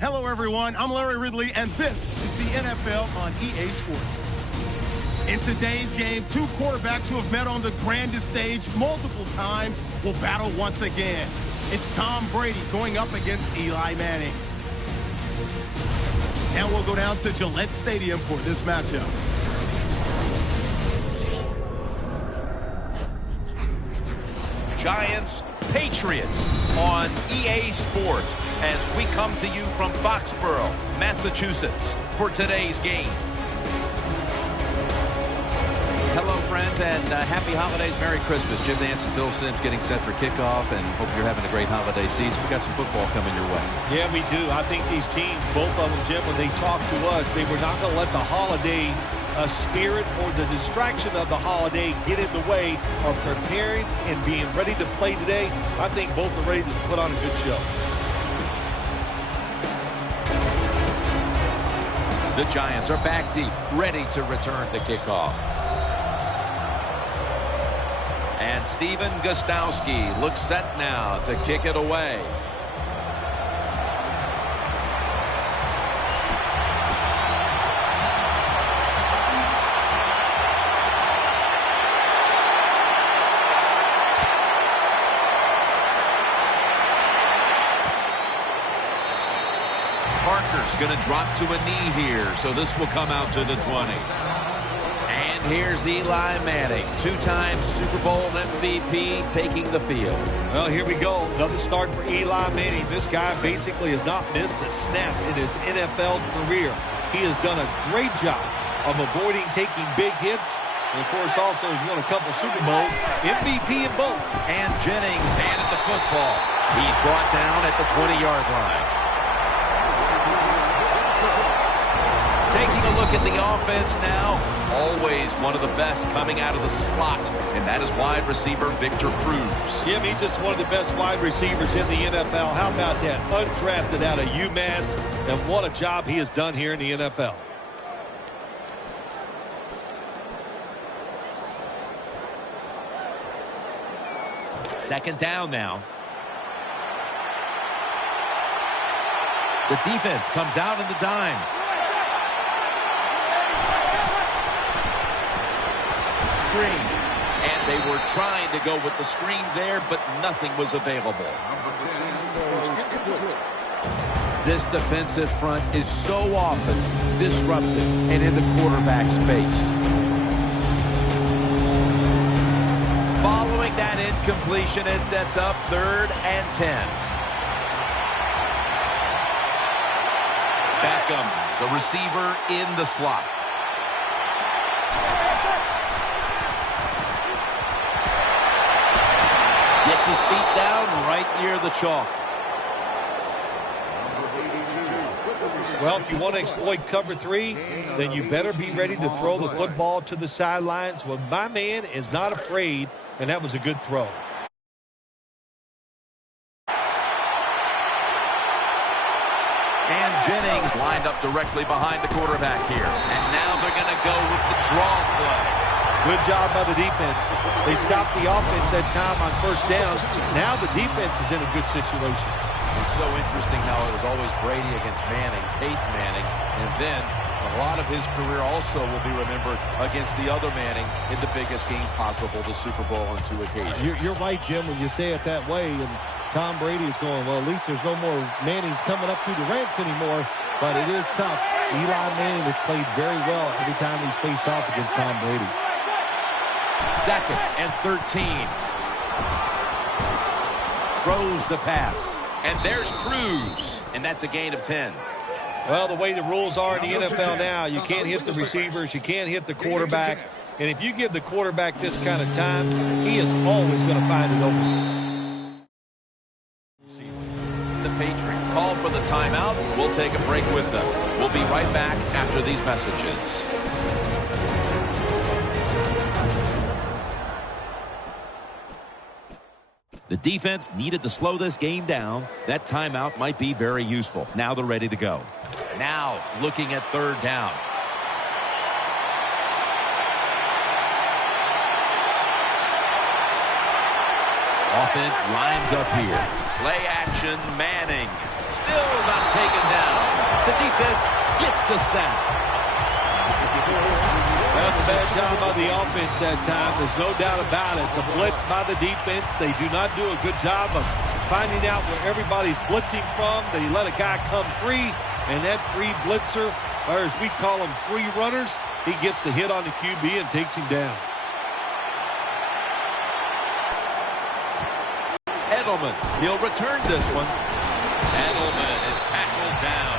Hello, everyone. I'm Larry Ridley, and this is the NFL on EA Sports. In today's game, two quarterbacks who have met on the grandest stage multiple times will battle once again. It's Tom Brady going up against Eli Manning. And we'll go down to Gillette Stadium for this matchup. Giants, Patriots on EA Sports as we come to you from Foxborough, Massachusetts for today's game. Hello, friends, and happy holidays. Merry Christmas. Jim Nance and Phil Simms getting set for kickoff, and hope you're having a great holiday season. We got some football coming your way. Yeah, we do. I think these teams, both of them, Jim, when they talk to us, they were not going to let the holiday spirit or the distraction of the holiday get in the way of preparing and being ready to play today. I think both are ready to put on a good show. The Giants are back deep, ready to return the kickoff. And Steven Gostowski looks set now to kick it away. Parker's going to drop to a knee here, so this will come out to the 20. And here's Eli Manning, two-time Super Bowl MVP, taking the field. Well, here we go. Another start for Eli Manning. This guy basically has not missed a snap in his NFL career. He has done a great job of avoiding taking big hits. And, of course, also has won a couple Super Bowls. MVP in both. And Jennings handed the football. He's brought down at the 20-yard line. Taking a look at the offense now, always one of the best coming out of the slot, and that is wide receiver Victor Cruz. Yeah, he's just one of the best wide receivers in the NFL. How about that? Undrafted out of UMass, and what a job he has done here in the NFL. Second down now. The defense comes out in the dime. Screen, and they were trying to go with the screen there, but nothing was available. This defensive front is so often disrupted and in the quarterback space. Following that incompletion, it sets up 3rd and 10. Beckham, the receiver in the slot. Gets his feet down right near the chalk. Well, if you want to exploit cover 3, then you better be ready to throw the football to the sidelines. Well, my man is not afraid, and that was a good throw. And Jennings lined up directly behind the quarterback here. And now they're going to go with the draw play. Good job by the defense. They stopped the offense that time on first down. Now the defense is in a good situation. It's so interesting how it was always Brady against Manning, Peyton Manning, and then a lot of his career also will be remembered against the other Manning in the biggest game possible, the Super Bowl on 2 occasions. You're right, Jim, when you say it that way. And Tom Brady is going, well, at least there's no more Mannings coming up through the ranks anymore. But it is tough. Eli Manning has played very well every time he's faced off against Tom Brady. 2nd and 13. Throws the pass. And there's Cruz. And that's a gain of 10. Well, the way the rules are in the NFL now, you can't hit the receivers, you can't hit the quarterback. And if you give the quarterback this kind of time, he is always going to find it open. The Patriots call for with a timeout. We'll take a break with them. We'll be right back after these messages. The defense needed to slow this game down. That timeout might be very useful. Now they're ready to go. Now looking at third down. Offense lines up here. Play action, Manning. Still not taken down. The defense gets the sack. That's a bad job by the offense that time. There's no doubt about it. The blitz by the defense, they do not do a good job of finding out where everybody's blitzing from. They let a guy come free, and that free blitzer, or as we call them, free runners, he gets the hit on the QB and takes him down. Edelman, he'll return this one. Edelman is tackled down.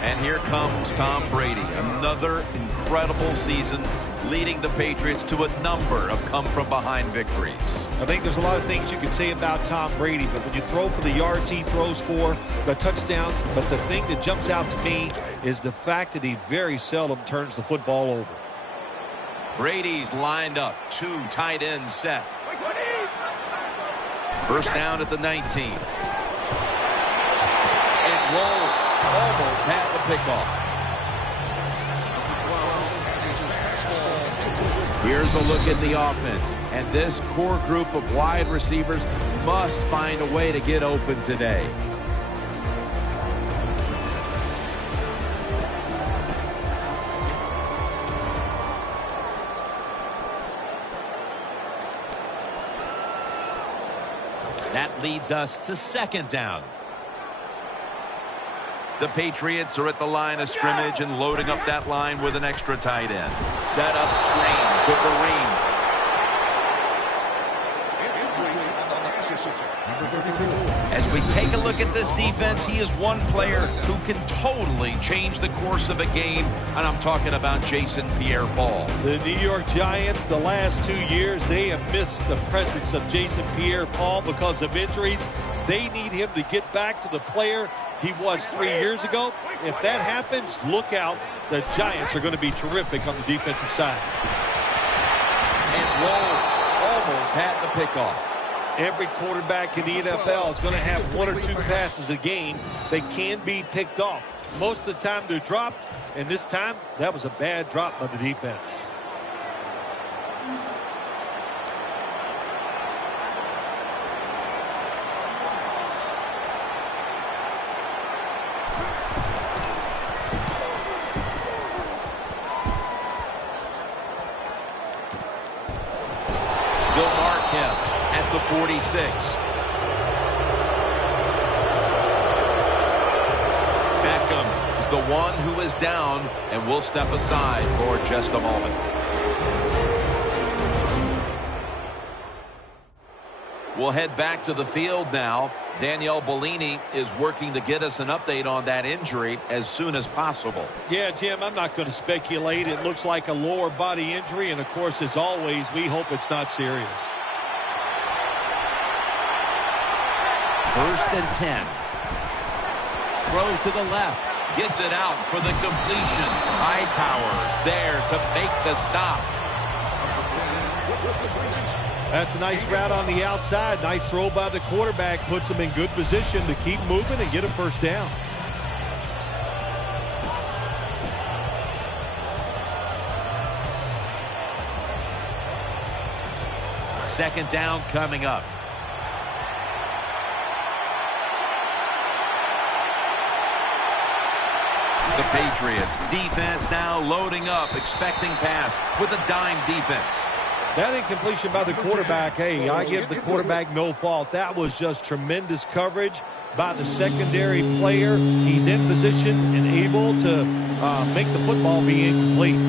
And here comes Tom Brady. Another incredible season, leading the Patriots to a number of come-from-behind victories. I think there's a lot of things you can say about Tom Brady, but when you throw for the yards he throws for, the touchdowns, but the thing that jumps out to me is the fact that he very seldom turns the football over. Brady's lined up. 2 tight ends set. First down at the 19. And roll. Almost had the pickoff. Here's a look at the offense. And this core group of wide receivers must find a way to get open today. That leads us to second down. The Patriots are at the line of scrimmage and loading up that line with an extra tight end. Set up screen to Kareem. As we take a look at this defense, he is one player who can totally change the course of a game, and I'm talking about Jason Pierre-Paul. The New York Giants, the last 2 years, they have missed the presence of Jason Pierre-Paul because of injuries. They need him to get back to the player he was 3 years ago. If that happens, look out. The Giants are going to be terrific on the defensive side. And roll. Almost had the pickoff. Every quarterback in the NFL is going to have 1 or 2 passes a game that can be picked off. Most of the time they're dropped, and this time that was a bad drop by the defense. They'll mark him at the 46. Beckham is the one who is down, and we'll step aside for just a moment. We'll head back to the field now. Danielle Bellini is working to get us an update on that injury as soon as possible. Yeah, Jim, I'm not going to speculate. It looks like a lower body injury, and of course, as always, we hope it's not serious. First and 10. Throw to the left. Gets it out for the completion. Hightower's there to make the stop. That's a nice route on the outside. Nice throw by the quarterback. Puts him in good position to keep moving and get a first down. Second down coming up. The Patriots defense now loading up, expecting pass with a dime defense. That incompletion by the quarterback, hey, I give the quarterback no fault. That was just tremendous coverage by the secondary player. He's in position and able to make the football be incomplete.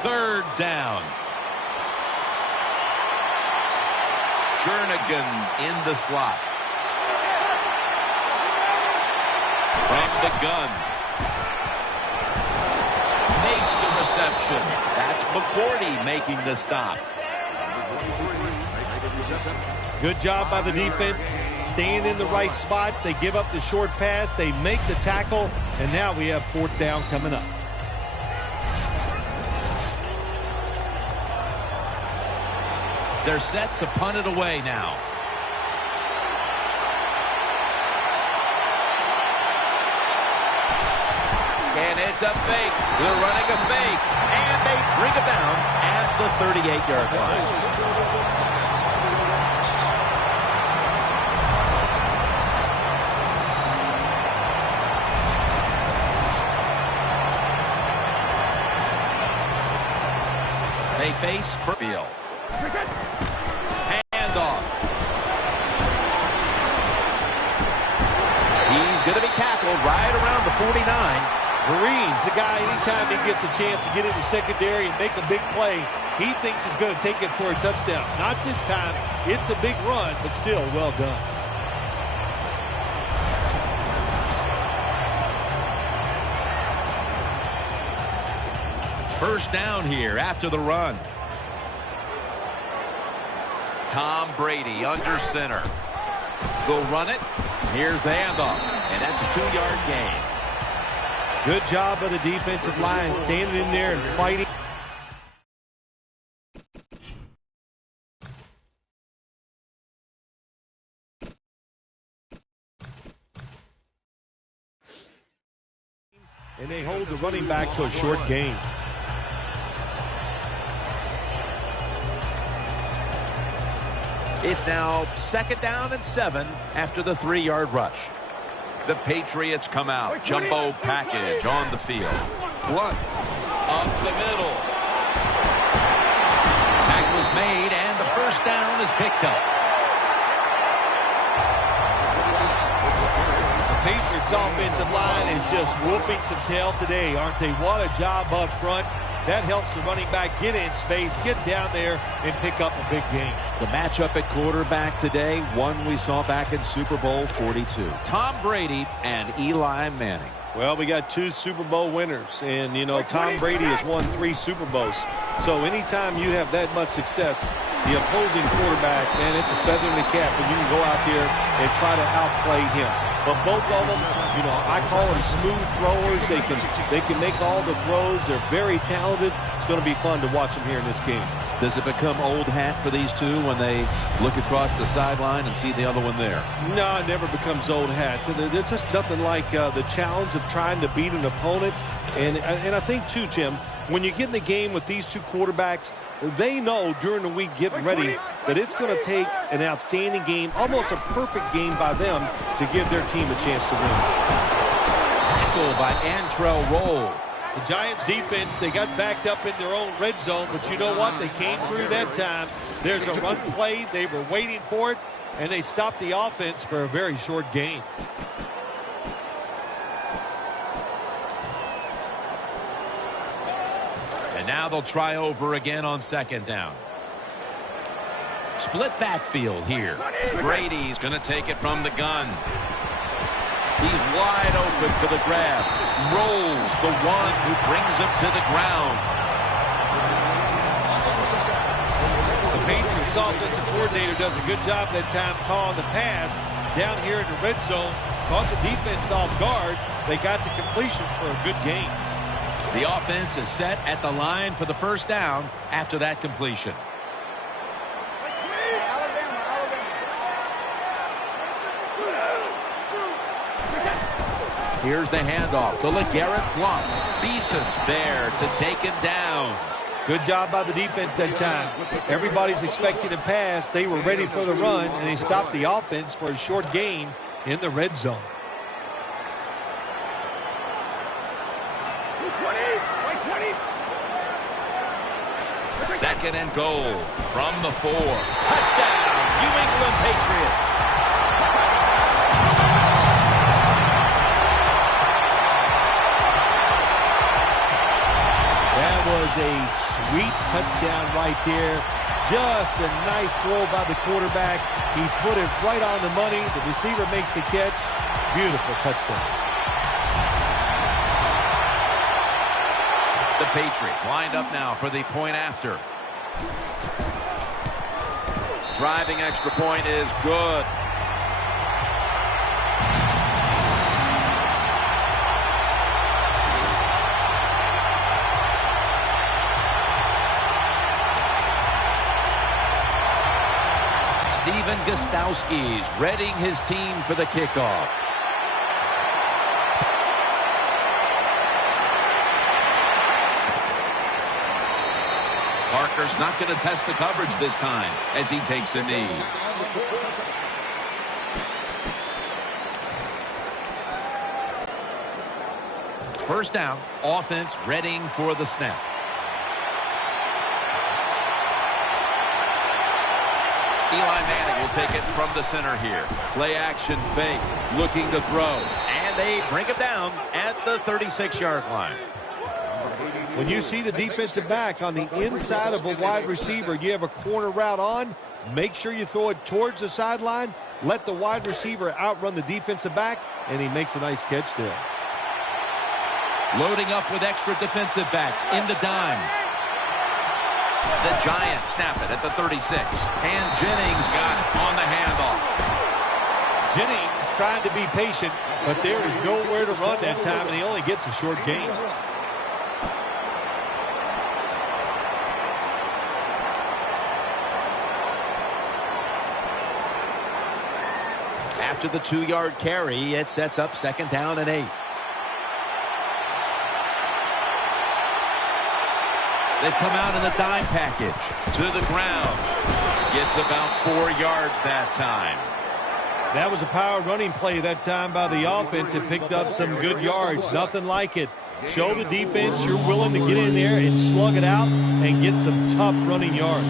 Third down. Jernigan's in the slot. From the gun. Makes the reception. That's McCourty making the stop. Good job by the defense, staying in the right spots. They give up the short pass, they make the tackle, and now we have 4th down coming up. They're set to punt it away now. And it's a fake. They're running a fake. And they bring it down at the 38-yard line. They face field. Handoff. He's going to be tackled right around the 49. Marines, the guy, anytime he gets a chance to get into secondary and make a big play, he thinks he's going to take it for a touchdown. Not this time. It's a big run, but still well done. First down here after the run. Tom Brady under center. Go run it. Here's the handoff. And that's a 2-yard gain. Good job by the defensive line, standing in there and fighting. And they hold the running back to a short gain. It's now 2nd down and 7 after the 3-yard rush. The Patriots come out. Jumbo package on the field. Blunt. Up the middle. Tackle was made, and the first down is picked up. The Patriots offensive line is just whooping some tail today, aren't they? What a job up front. That helps the running back get in space, get down there, and pick up a big gain. The matchup at quarterback today, one we saw back in Super Bowl 42. Tom Brady and Eli Manning. Well, we got 2 Super Bowl winners, and, you know, Tom Brady has won 3 Super Bowls. So anytime you have that much success, the opposing quarterback, man, it's a feather in the cap when you can go out there and try to outplay him. But both of them, you know, I call them smooth throwers. They can make all the throws. They're very talented. It's going to be fun to watch them here in this game. Does it become old hat for these two when they look across the sideline and see the other one there? No, it never becomes old hat. There's just nothing like the challenge of trying to beat an opponent. And I think, too, Jim, when you get in the game with these 2 quarterbacks, they know during the week getting ready that it's going to take an outstanding game, almost a perfect game by them to give their team a chance to win. Tackle by Antrell Roll. The Giants defense, they got backed up in their own red zone, but you know what? They came through that time. There's a run play. They were waiting for it, and they stopped the offense for a very short gain. And now they'll try over again on 2nd down. Split backfield here. Brady's going to take it from the gun. He's wide open for the grab. Rolls the one who brings him to the ground. The Patriots offensive coordinator does a good job that time calling the pass down here in the red zone. Caught the defense off guard. They got the completion for a good gain. The offense is set at the line for the first down after that completion. Here's the handoff to LeGarrette Blount. Beeson's there to take him down. Good job by the defense that time. Everybody's expecting a pass. They were ready for the run, and they stopped the offense for a short gain in the red zone. Second and goal from the 4. Touchdown, New England Patriots. That was a sweet touchdown right there. Just a nice throw by the quarterback. He put it right on the money. The receiver makes the catch. Beautiful touchdown. The Patriots lined up now for the point after. Driving extra point is good. Steven Gostowski's readying his team for the kickoff. Parker's not going to test the coverage this time as he takes a knee. First down, offense readying for the snap. Eli Manning will take it from the center here. Play action fake, looking to throw. And they bring him down at the 36-yard line. When you see the defensive back on the inside of a wide receiver, you have a corner route on, make sure you throw it towards the sideline, let the wide receiver outrun the defensive back, and he makes a nice catch there. Loading up with extra defensive backs in the dime. The Giants snap it at the 36. And Jennings got on the handoff. Jennings trying to be patient, but there is nowhere to run that time, and he only gets a short gain. After the 2-yard carry, it sets up 2nd down and 8. They come out in the dime package to the ground. Gets about 4 yards that time. That was a power running play that time by the offense. It picked up some good yards. Nothing like it. Show the defense you're willing to get in there and slug it out and get some tough running yards.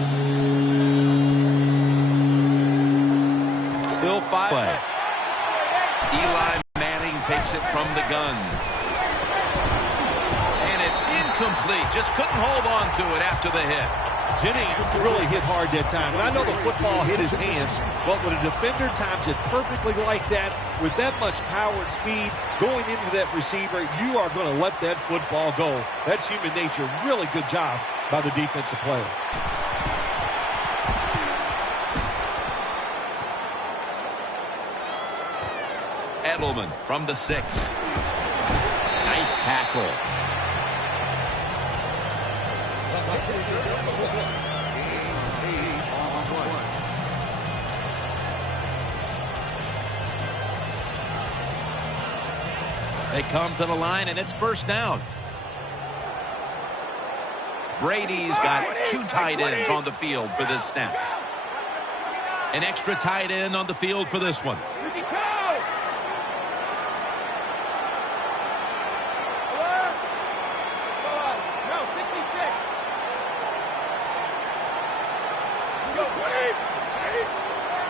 Still 5 play. Eli Manning takes it from the gun. And it's incomplete. Just couldn't hold on to it after the hit. Jennings really hit hard that time. And I know the football hit his hands, but when a defender times it perfectly like that, with that much power and speed going into that receiver, you are going to let that football go. That's human nature. Really good job by the defensive player. Edelman from the 6. Nice tackle. They come to the line, and it's 1st down. Brady's got 2 tight ends on the field for this snap. An extra tight end on the field for this one.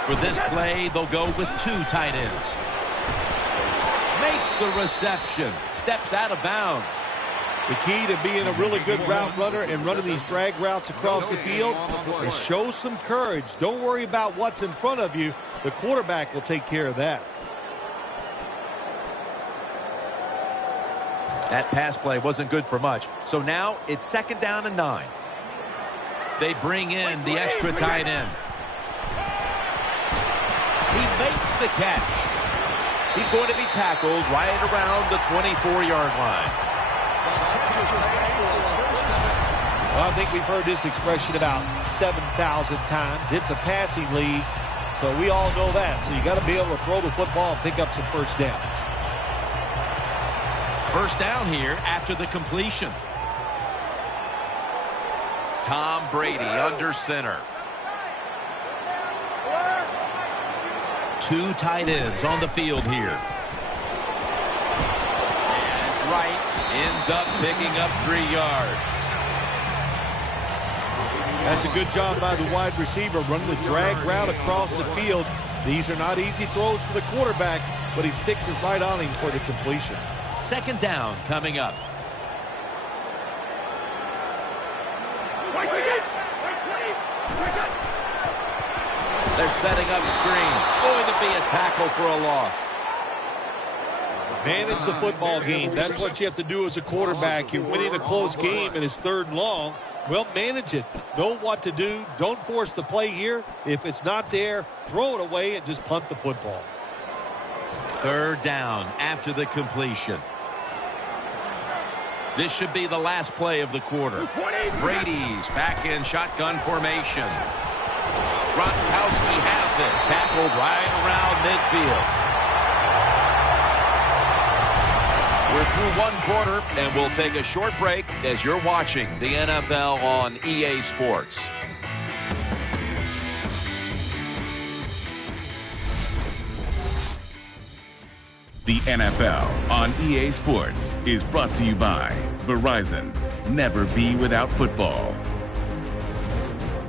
For this play, they'll go with 2 tight ends. Makes the reception. Steps out of bounds. The key to being a really good route runner and running these drag routes across the field is show some courage. Don't worry about what's in front of you. The quarterback will take care of that. That pass play wasn't good for much. So now it's 2nd down and 9. They bring in the extra tight end. He makes the catch. He's going to be tackled right around the 24-yard line. Well, I think we've heard this expression about 7,000 times. It's a passing league, so we all know that. So you got to be able to throw the football and pick up some first downs. 1st down here after the completion. Tom Brady under center. 2 tight ends on the field here. And right, ends up picking up 3 yards. That's a good job by the wide receiver running the drag route across the field. These are not easy throws for the quarterback, but he sticks it right on him for the completion. 2nd down coming up. They're setting up screen. Going to be a tackle for a loss. Manage the football game. That's what you have to do as a quarterback. You're winning a close game and it's 3rd and long. Well, manage it. Know what to do. Don't force the play here. If it's not there, throw it away and just punt the football. 3rd down after the completion. This should be the last play of the quarter. Brady's back in shotgun formation. Gronkowski has it. Tackled right around midfield. We're through 1 quarter, and we'll take a short break as you're watching the NFL on EA Sports. The NFL on EA Sports is brought to you by Verizon. Never be without football.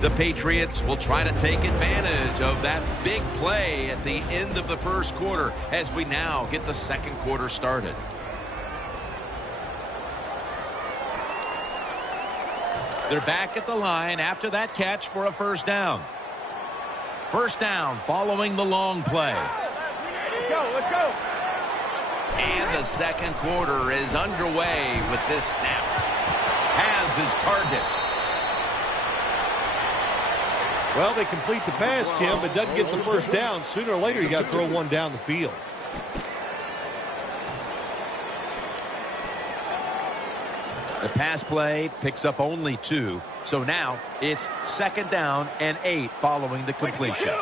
The Patriots will try to take advantage of that big play at the end of the 1st quarter as we now get the 2nd quarter started. They're back at the line after that catch for a 1st down. 1st down following the long play. Let's go, let's go. And the 2nd quarter is underway with this snap. Has his target. Well, they complete the pass, Jim, but doesn't get the 1st down. Sooner or later, you got to throw one down the field. The pass play picks up only 2. So now it's 2nd down and 8 following the completion.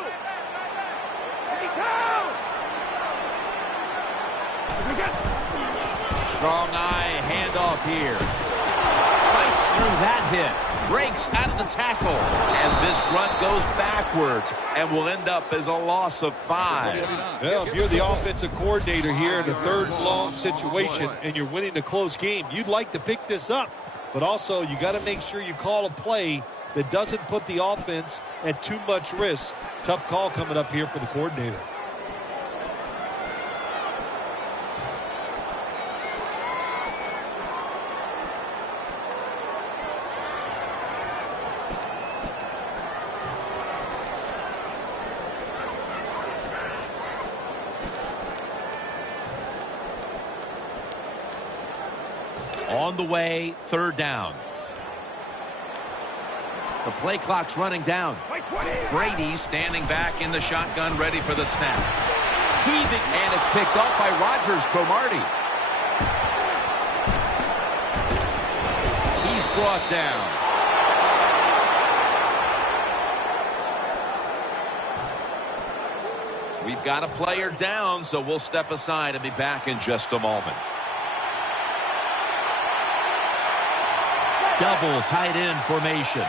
Strong eye handoff here. Fights through that hit. Breaks out of the tackle. And this run goes backwards and will end up as a loss of 5. Well, if you're the offensive coordinator here in a 3rd and long situation and you're winning a close game, you'd like to pick this up. But also, you got to make sure you call a play that doesn't put the offense at too much risk. Tough call coming up here for the coordinator. On the way, 3rd down. The play clock's running down. Brady standing back in the shotgun, ready for the snap. Heaving, and it's picked off by Cromartie. He's brought down. We've got a player down, so we'll step aside and be back in just a moment. Double tight end formation.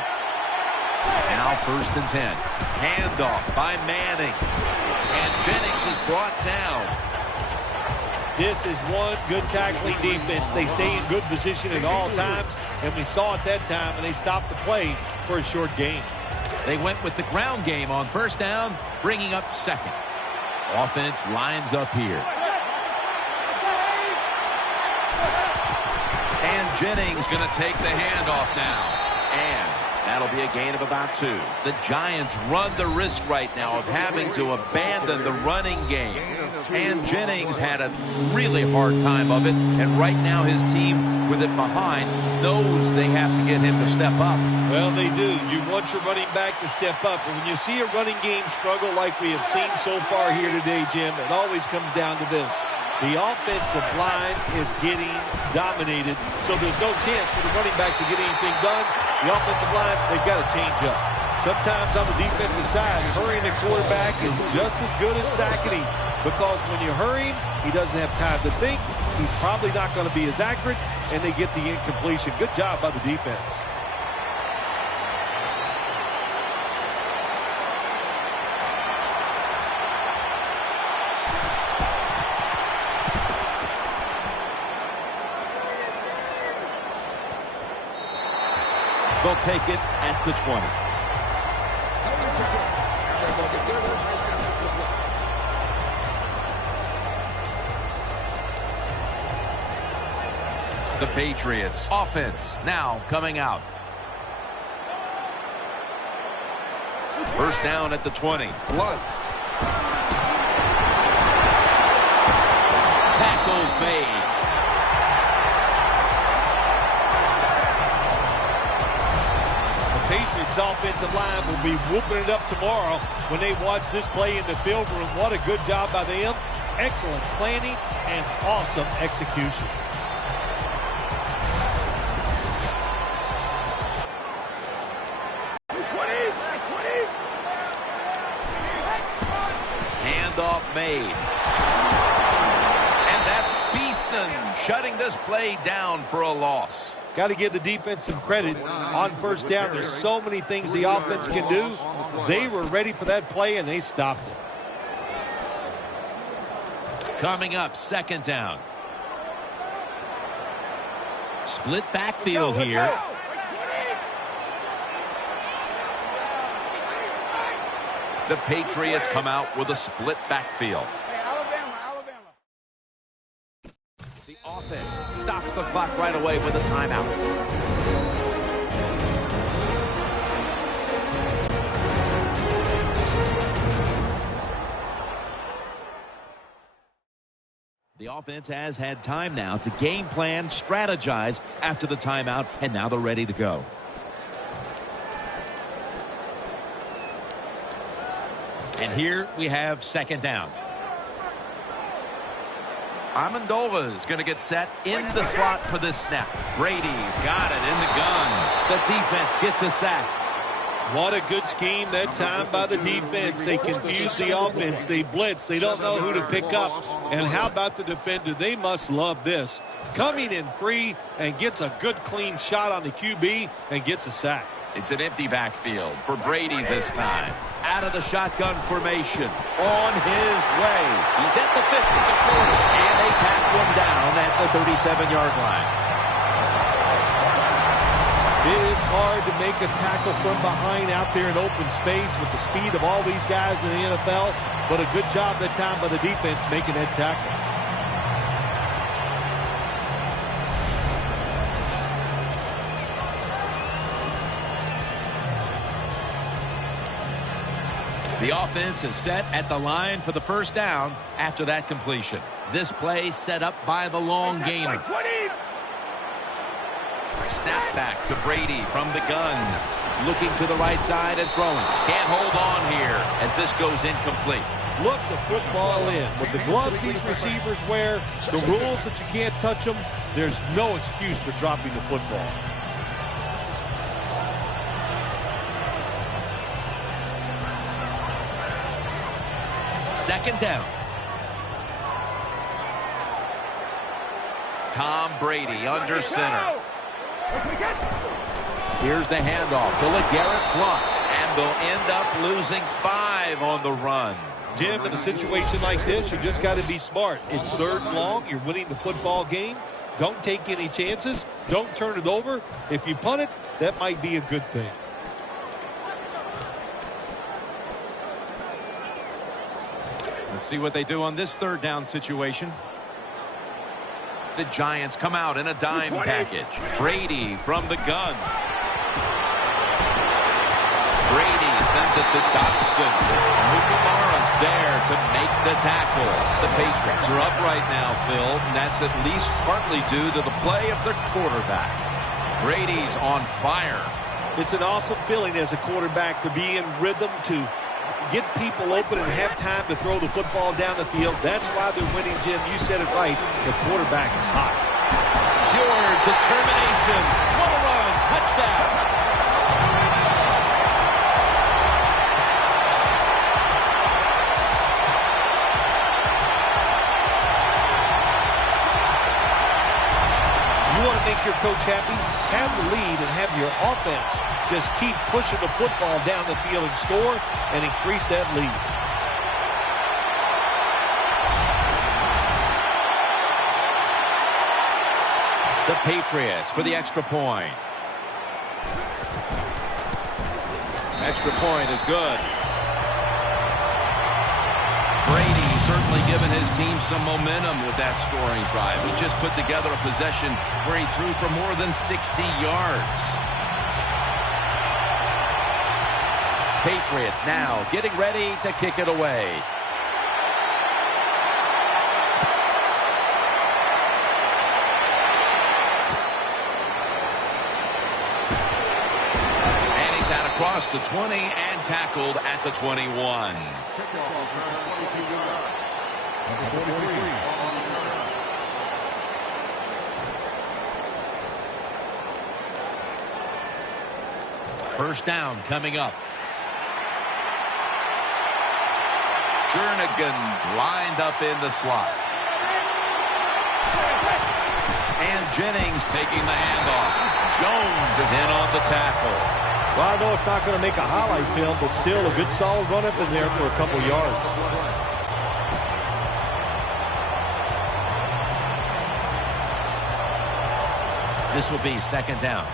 Now 1st and 10. Handoff by Manning. And Jennings is brought down. This is one good tackling defense. They stay in good position at all times, and we saw it that time, and they stopped the play for a short gain. They went with the ground game on 1st down, bringing up 2nd. Offense lines up here. And Jennings going to take the handoff now. And that'll be a gain of about 2. The Giants run the risk right now of having to abandon the running game. And Jennings had a really hard time of it. And right now his team, with it behind, knows they have to get him to step up. Well, they do. You want your running back to step up. And when you see a running game struggle like we have seen so far here today, Jim, it always comes down to this. The offensive line is getting dominated, so there's no chance for the running back to get anything done. The offensive line, they've got to change up. Sometimes on the defensive side, hurrying the quarterback is just as good as sacking him, because when you hurry him, he doesn't have time to think. He's probably not going to be as accurate, and they get the incompletion. Good job by the defense. They'll take it at the 20. The Patriots offense now coming out. 1st down at the 20. Blunt. Tackles is made. The Patriots offensive line will be whooping it up tomorrow when they watch this play in the field room. What a good job by them. Excellent planning and awesome execution. Handoff made. And that's Beeson shutting this play down for a loss. Got to give the defense some credit on first down. There's so many things the offense can do. They were ready for that play, and they stopped it. Coming up, second down. Split backfield here. The Patriots come out with a split backfield. The offense stops the clock right away with a timeout. The offense has had time now to game plan, strategize after the timeout, and now they're ready to go. And here we have second down. Amendola is going to get set in the slot for this snap. Brady's got it in the gun. The defense gets a sack. What a good scheme that time by the defense. They confuse the offense. They blitz. They don't know who to pick up. And how about the defender? They must love this. Coming in free and gets a good clean shot on the QB and gets a sack. It's an empty backfield for Brady this time. Out of the shotgun formation. On his way. He's at the 50, the 40, and they tackle him down at the 37-yard line. It is hard to make a tackle from behind out there in open space with the speed of all these guys in the NFL, but a good job that time by the defense making that tackle. The offense is set at the line for the first down after that completion. This play set up by the long gainer. Snap back to Brady from the gun. Looking to the right side and throwing. Can't hold on here as this goes incomplete. Look the football in. With the gloves these receivers wear, the rules that you can't touch them, there's no excuse for dropping the football. Second down. Tom Brady under center. Here's the handoff to LeGarrette Blount, and they'll end up losing 5 on the run. Jim, in a situation like this, you just got to be smart. It's third and long. You're winning the football game. Don't take any chances. Don't turn it over. If you punt it, that might be a good thing. Let's see what they do on this third down situation. The Giants come out in a dime package. Brady from the gun. Brady sends it to Dobson. Mukamara's there to make the tackle. The Patriots are up right now, Phil, and that's at least partly due to the play of their quarterback. Brady's on fire. It's an awesome feeling as a quarterback to be in rhythm, to get people open and have time to throw the football down the field. That's why they're winning, Jim. You said it right. The quarterback is hot. Pure determination. What a run. Touchdown. You want to make your coach happy? Have the lead and have your offense just keep pushing the football down the field and score and increase that lead. The Patriots for the extra point. Extra point is good. Brady certainly given his team some momentum with that scoring drive. He just put together a possession where he threw for more than 60 yards. Patriots now getting ready to kick it away. across the 20 and tackled at the 21. First down coming up. Jernigan's lined up in the slot. And Jennings taking the handoff. Jones is in on the tackle. Well, I know it's not going to make a highlight film, but still a good solid run up in there for a couple yards. This will be second down.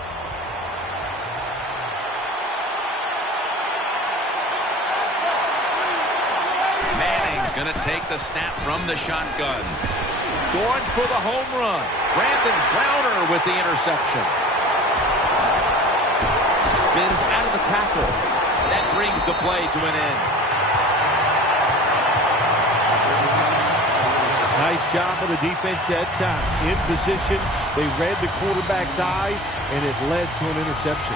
Manning's going to take the snap from the shotgun. Going for the home run. Brandon Browner with the interception. Spins out of the tackle. That brings the play to an end. Nice job of the defense that time. In position, they read the quarterback's eyes, and it led to an interception.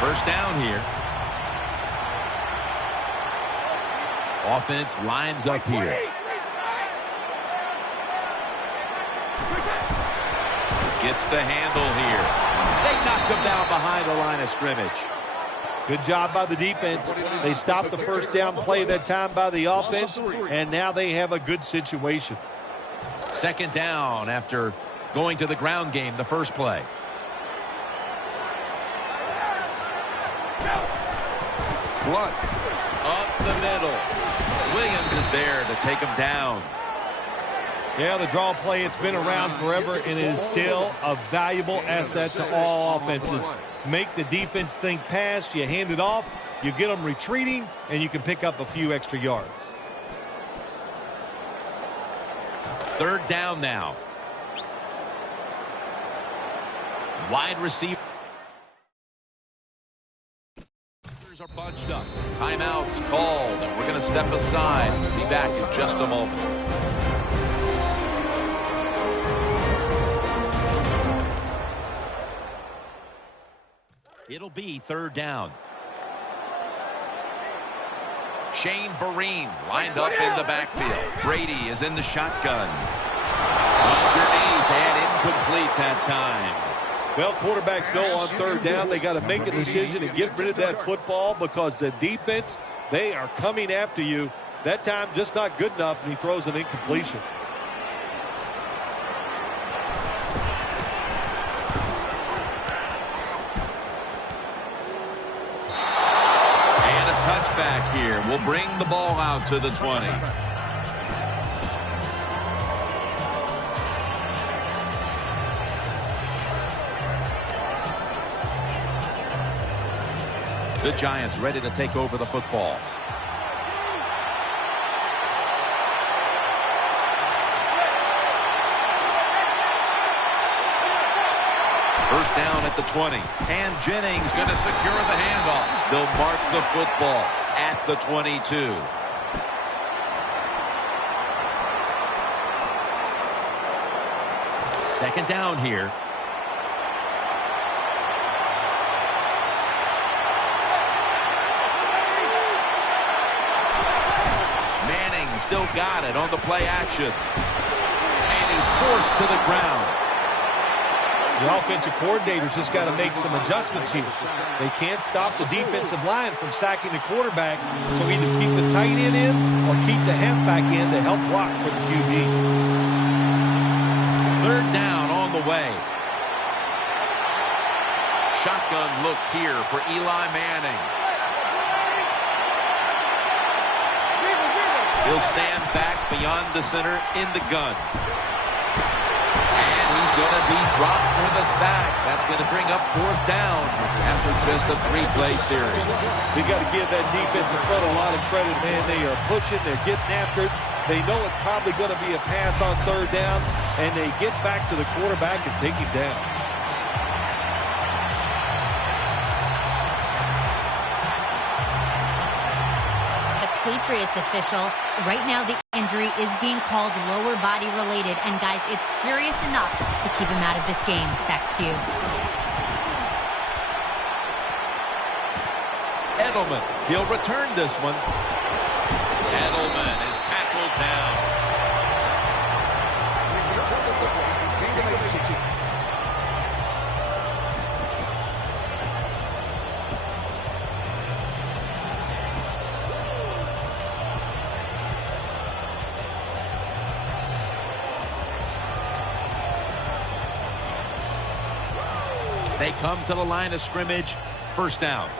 First down here. Offense lines up here. Gets the handle here. They knocked him down behind the line of scrimmage. Good job by the defense. They stopped the first down play that time by the offense, and now they have a good situation. Second down after going to the ground game the first play. Blunt up the middle. Williams is there to take him down. Yeah, the draw play, it's been around forever, and it is still a valuable asset to all offenses. Make the defense think pass, you hand it off, you get them retreating, and you can pick up a few extra yards. Third down now. Wide receiver. Are bunched up. Timeouts called, and we're going to step aside. Be back in just a moment. It'll be third down. Shane Vereen lined up in the backfield. Brady is in the shotgun. Underneath and incomplete that time. Well, quarterbacks know on third down they got to make a decision and get rid of that football because the defense, they are coming after you. That time just not good enough, and he throws an incompletion. And a touchback here will bring the ball out to the 20. The Giants ready to take over the football. First down at the 20. And Jennings going to secure the handoff. They'll mark the football at the 22. Second down here. Still got it on the play action. And he's forced to the ground. The offensive coordinators just got to make some adjustments here. They can't stop the defensive line from sacking the quarterback, so either keep the tight end in or keep the halfback in to help block for the QB. Third down on the way. Shotgun look here for Eli Manning. He'll stand back beyond the center in the gun. And he's going to be dropped for the sack. That's going to bring up fourth down after just a three-play series. We got to give that defensive front a lot of credit, man. They are pushing. They're getting after it. They know it's probably going to be a pass on third down, and they get back to the quarterback and take him down. the Patriots official. Right now, the injury is being called lower body related. And guys, it's serious enough to keep him out of this game. Back to you. Edelman, he'll return this one. Edelman is tackled down. They come to the line of scrimmage. First down.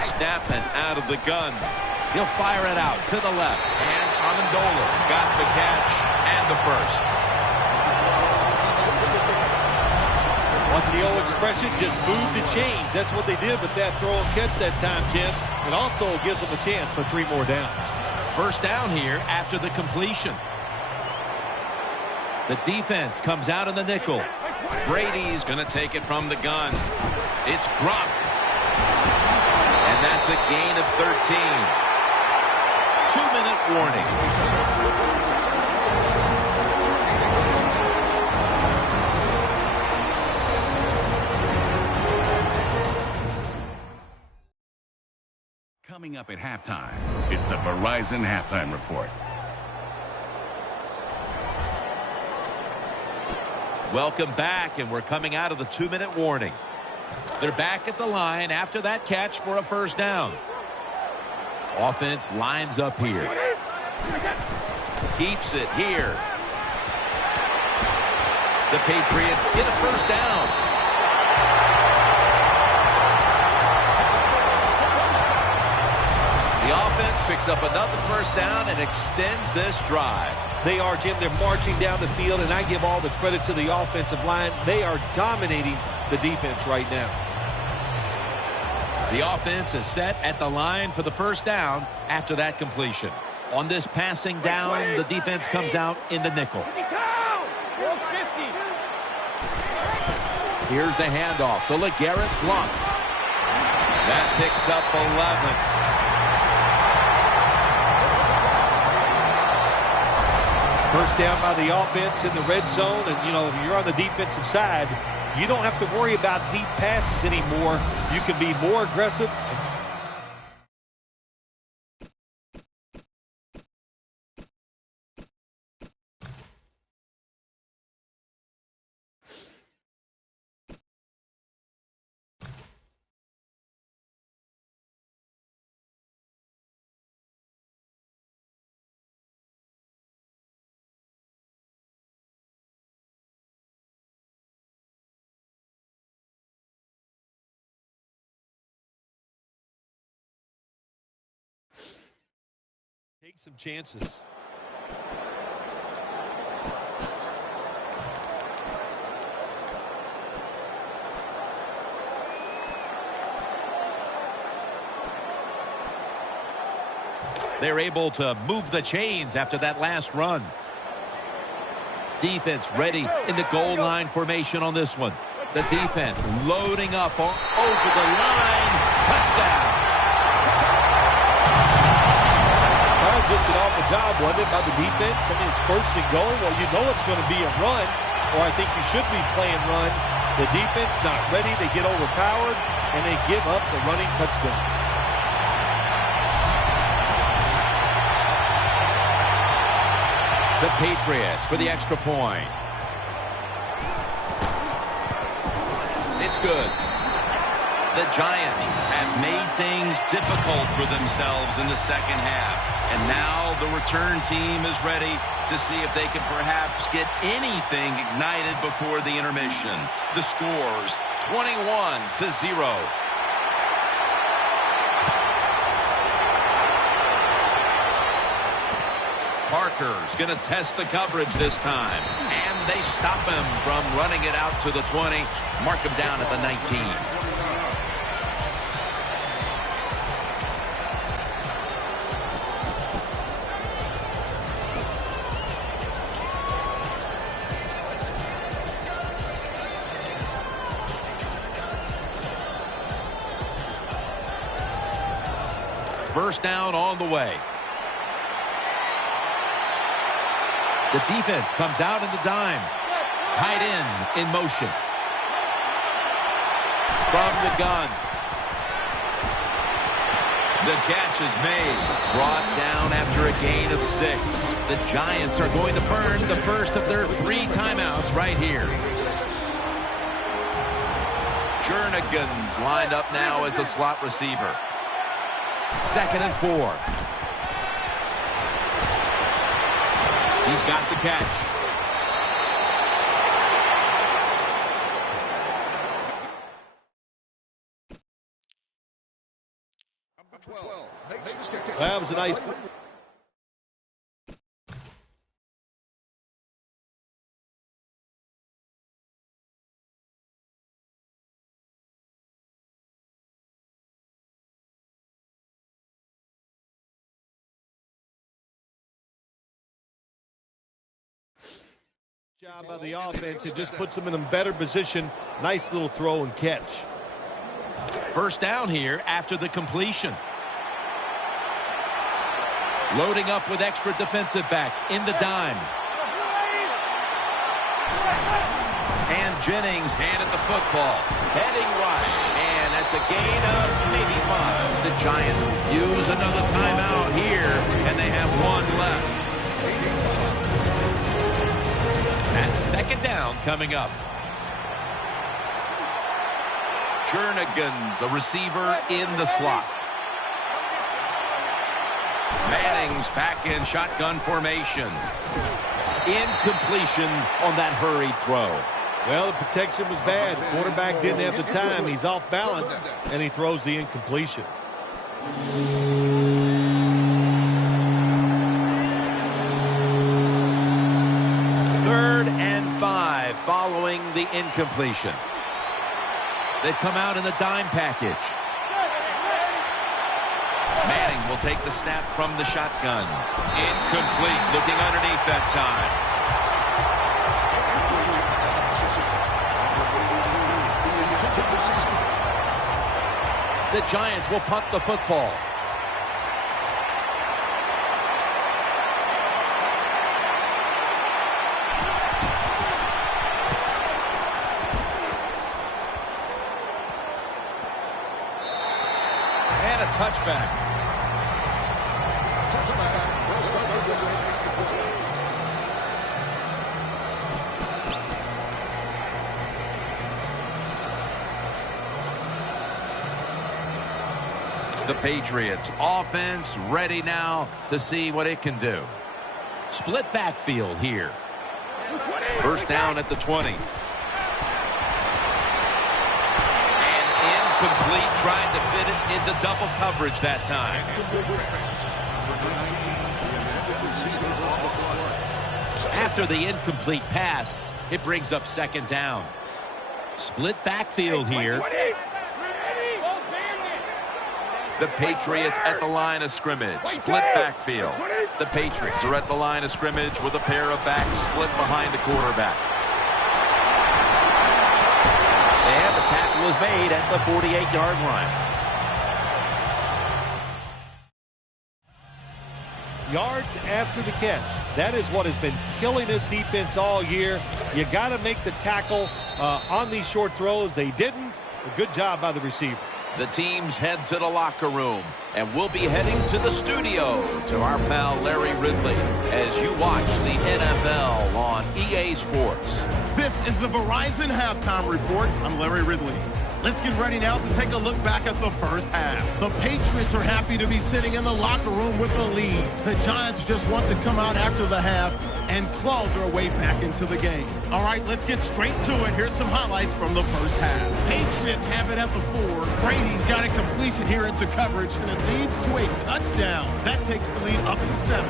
Snap and out of the gun. He'll fire it out to the left. And Amendola's got the catch and the first. What's the old expression? Just move the chains. That's what they did with that throw and catch that time, Jim. It also gives them a chance for 3 more downs. First down here after the completion. The defense comes out in the nickel. Brady's going to take it from the gun. It's Gronk. And that's a gain of 13. 2-minute warning. Coming up at halftime, it's the Verizon Halftime Report. Welcome back, and we're coming out of the 2-minute warning. They're back at the line after that catch for a first down. Offense lines up here. Keeps it here. The Patriots get a first down. The offense picks up another first down and extends this drive. They are, Jim. They're marching down the field, and I give all the credit to the offensive line. They are dominating the defense right now. The offense is set at the line for the first down after that completion. On this passing down, the defense comes out in the nickel. Here's the handoff to LeGarrette Blount. That picks up 11. First down by the offense in the red zone, and, you know, if you're on the defensive side, you don't have to worry about deep passes anymore. You can be more aggressive. Take some chances. They're able to move the chains after that last run. Defense ready in the goal line formation on this one. The defense loading up over the line. Touchdown. That was just an awful job, wasn't it, by the defense? I mean, it's first and goal. Well, you know it's going to be a run, or I think you should be playing run. The defense not ready. They get overpowered, and they give up the running touchdown. The Patriots for the extra point. It's good. The Giants have made things difficult for themselves in the second half. And now the return team is ready to see if they can perhaps get anything ignited before the intermission. The scores 21-0. Parker's going to test the coverage this time. And they stop him from running it out to the 20. Mark him down at the 19. first down on the way. The defense comes out in the dime. Tight end in motion. From the gun. The catch is made. Brought down after a gain of 6. The Giants are going to burn the first of their 3 timeouts right here. Jernigan's lined up now as a slot receiver. 2nd and 4. He's got the catch. That was a nice. Job by the offense. It just puts them in a better position. Nice little throw and catch. First down here after the completion. Loading up with extra defensive backs in the dime. And Jennings handed the football. Heading right. And that's a gain of maybe 5. The Giants use another timeout here, and they have 1 left. That's 2nd down coming up. Jernigan's a receiver in the slot. Manning's back in shotgun formation. Incompletion on that hurried throw. Well, the protection was bad. Quarterback didn't have the time. He's off balance, and he throws the incompletion. 3rd and 5 following the incompletion. They've come out in the dime package. Manning will take the snap from the shotgun. Incomplete, looking underneath that time. The Giants will punt the football. And a touchback. The Patriots offense ready now to see what it can do. Split backfield here. First down at the 20. And incomplete, trying to fit it into double coverage that time. After the incomplete pass, it brings up 2nd down. Split backfield here. The Patriots at the line of scrimmage. Split backfield. The Patriots are at the line of scrimmage with a pair of backs split behind the quarterback. And the tackle is made at the 48-yard line. Yards after the catch. That is what has been killing this defense all year. You got to make the tackle on these short throws. They didn't. A good job by the receiver. The teams head to the locker room, and we'll be heading to the studio to our pal Larry Ridley as you watch the NFL on EA Sports. This is the Verizon Halftime Report. I'm Larry Ridley. Let's get ready now to take a look back at the first half. The Patriots are happy to be sitting in the locker room with a lead. The Giants just want to come out after the half and claw their way back into the game. All right, let's get straight to it. Here's some highlights from the first half. Patriots have it at the 4. Brady's got a completion here into coverage, and it leads to a touchdown. That takes the lead up to 7.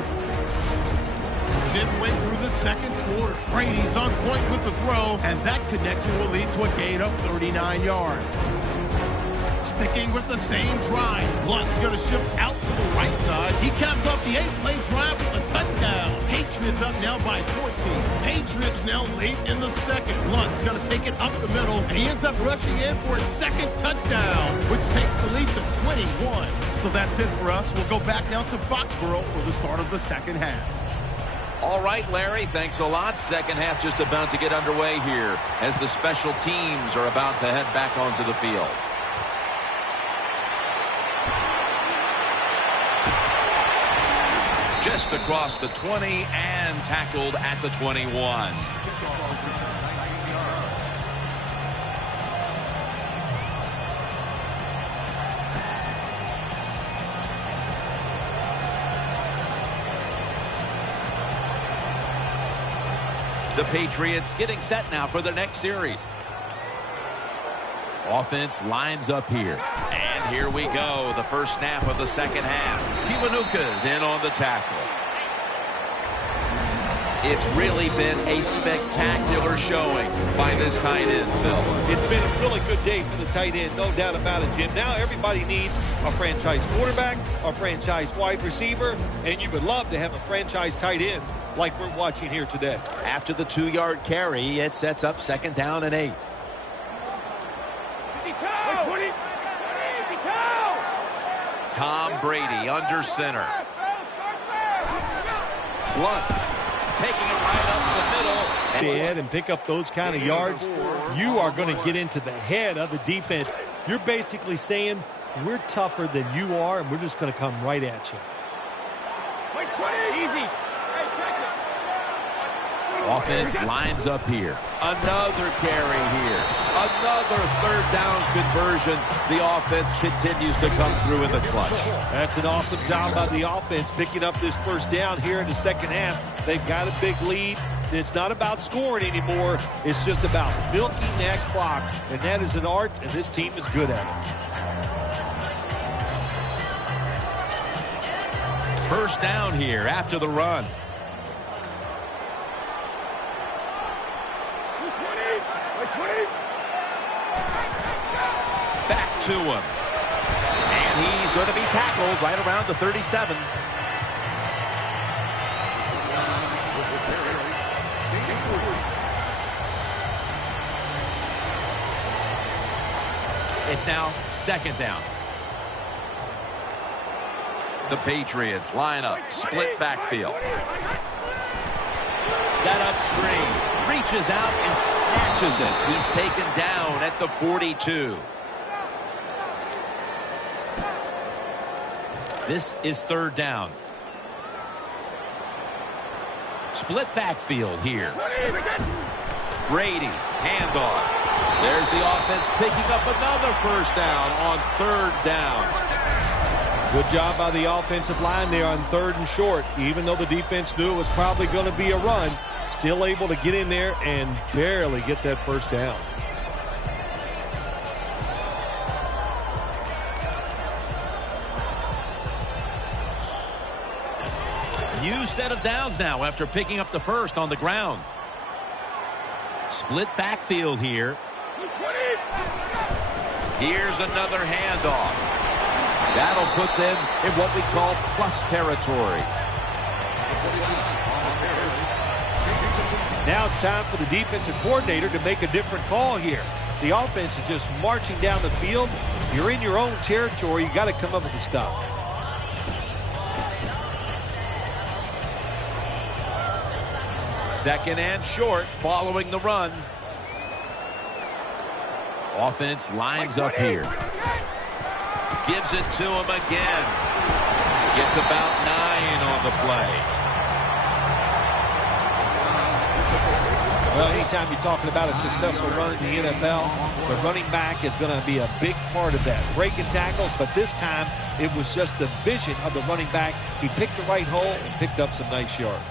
Midway through the second quarter, Brady's on point with the throw, and that connection will lead to a gain of 39 yards. Sticking with the same drive. Blunt's going to shift out to the right side. He caps off the 8-play drive with a touchdown. Patriots up now by 14. Patriots now late in the second. Blunt's going to take it up the middle, and he ends up rushing in for his second touchdown, which takes the lead to 21. So that's it for us. We'll go back now to Foxborough for the start of the second half. All right, Larry, thanks a lot. Second half just about to get underway here as the special teams are about to head back onto the field. Just across the 20 and tackled at the 21. The Patriots getting set now for their next series. Offense lines up here. And here we go. The first snap of the second half. Kiwanuka's in on the tackle. It's really been a spectacular showing by this tight end, Phil. It's been a really good day for the tight end, no doubt about it, Jim. Now everybody needs a franchise quarterback, a franchise wide receiver, and you would love to have a franchise tight end like we're watching here today. After the 2-yard carry, it sets up second down and 8. Tom Brady under center. Blunt taking it right up the middle. And pick up those kind of yards, you are going to get into the head of the defense. You're basically saying, we're tougher than you are, and we're just going to come right at you. Easy. Offense lines up here. Another carry here. Another third down conversion. The offense continues to come through in the clutch. That's an awesome job by the offense picking up this first down here in the second half. They've got a big lead. It's not about scoring anymore. It's just about milking that clock. And that is an art, and this team is good at it. First down here after the run. Back to him. And he's going to be tackled right around the 37. It's now second down. The Patriots line up, split backfield. Set up screen, reaches out and snatches it. He's taken down at the 42. This is third down. Split backfield here. Brady, handoff. There's the offense picking up another first down on third down. Good job by the offensive line there on third and short. Even though the defense knew it was probably going to be a run, still able to get in there and barely get that first down. New set of downs now after picking up the first on the ground. Split backfield here. Here's another handoff. That'll put them in what we call plus territory. Now it's time for the defensive coordinator to make a different call here. The offense is just marching down the field. You're in your own territory. You got to come up with a stop. Second and short following the run. Offense lines up here. Gives it to him again. Gets about 9 on the play. Well, anytime you're talking about a successful run in the NFL, the running back is going to be a big part of that. Breaking tackles, but this time it was just the vision of the running back. He picked the right hole and picked up some nice yards.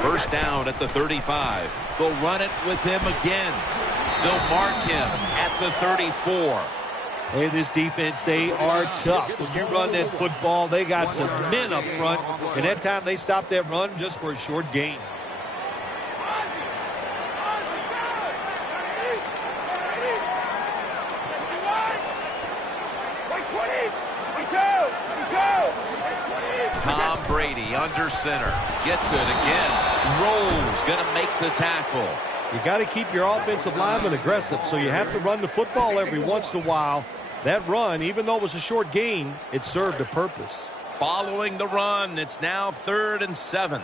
First down at the 35. They'll run it with him again. They'll mark him at the 34. Hey, this defense, they are tough. When you run that football, they got some men up front. And that time they stopped that run just for a short gain. Tom Brady under center. Gets it again. Rolls. Going to make the tackle. You got to keep your offensive lineman aggressive, so you have to run the football every once in a while. That run, even though it was a short gain, it served a purpose. Following the run, it's now 3rd and 7.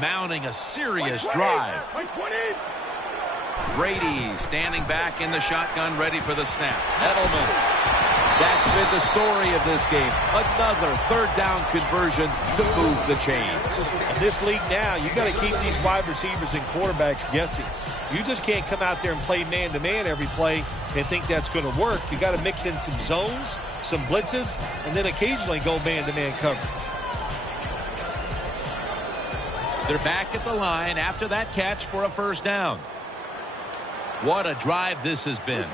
Mounting a serious drive. Brady standing back in the shotgun, ready for the snap. Edelman. That's been the story of this game. Another 3rd down conversion to move the chains. In this league now, you got to keep these wide receivers and quarterbacks guessing. You just can't come out there and play man-to-man every play and think that's going to work. You got to mix in some zones, some blitzes, and then occasionally go man-to-man coverage. They're back at the line after that catch for a 1st down. What a drive this has been.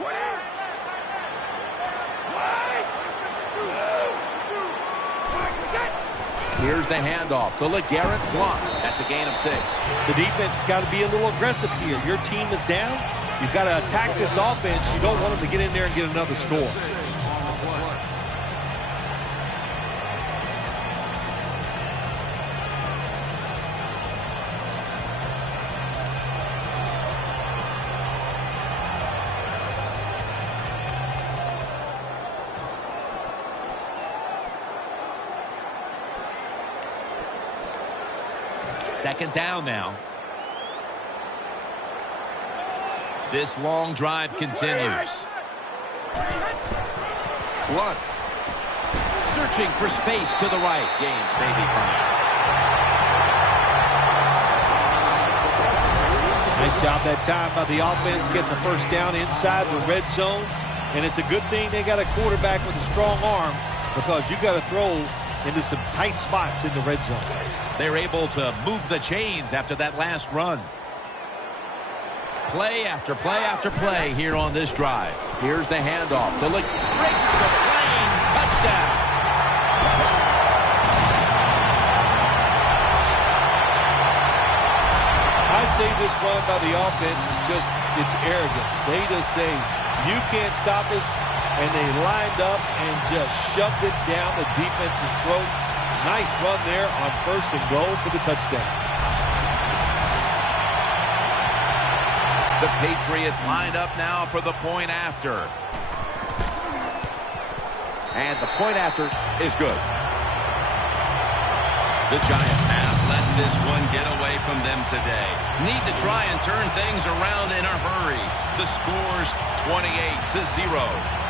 Here's the handoff to LeGarrette Blount. That's a gain of 6. The defense has got to be a little aggressive here. Your team is down. You've got to attack this offense. You don't want them to get in there and get another score. Second down now. This long drive continues. Blunt. Searching for space to the right. Gains maybe 5. Nice job that time by the offense getting the 1st down inside the red zone. And it's a good thing they got a quarterback with a strong arm, because you got to throw into some tight spots in the red zone. They're able to move the chains after that last run. Play after play after play here on this drive. Here's the handoff to breaks the plane. Touchdown. I'd say this run by the offense is just, it's arrogance. They just say, you can't stop us, and they lined up and just shoved it down the defense's throat. Nice run there on 1st and goal for the touchdown. The Patriots lined up now for the point after. And the point after is good. The Giants have let this one get away from them today. Need to try and turn things around in a hurry. The score's 28-0.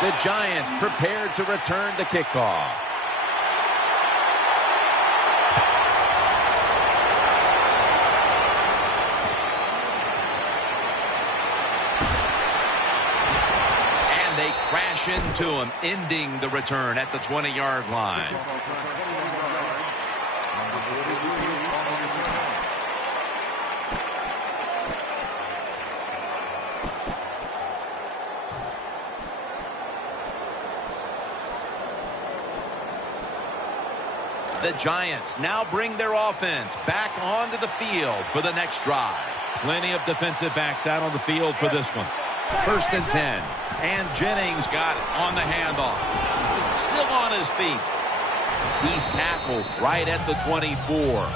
The Giants prepared to return the kickoff. And they crash into him, ending the return at the 20-yard line. The Giants now bring their offense back onto the field for the next drive. Plenty of defensive backs out on the field for this one. 1st and 10. And Jennings got it on the handoff. Still on his feet. He's tackled right at the 24.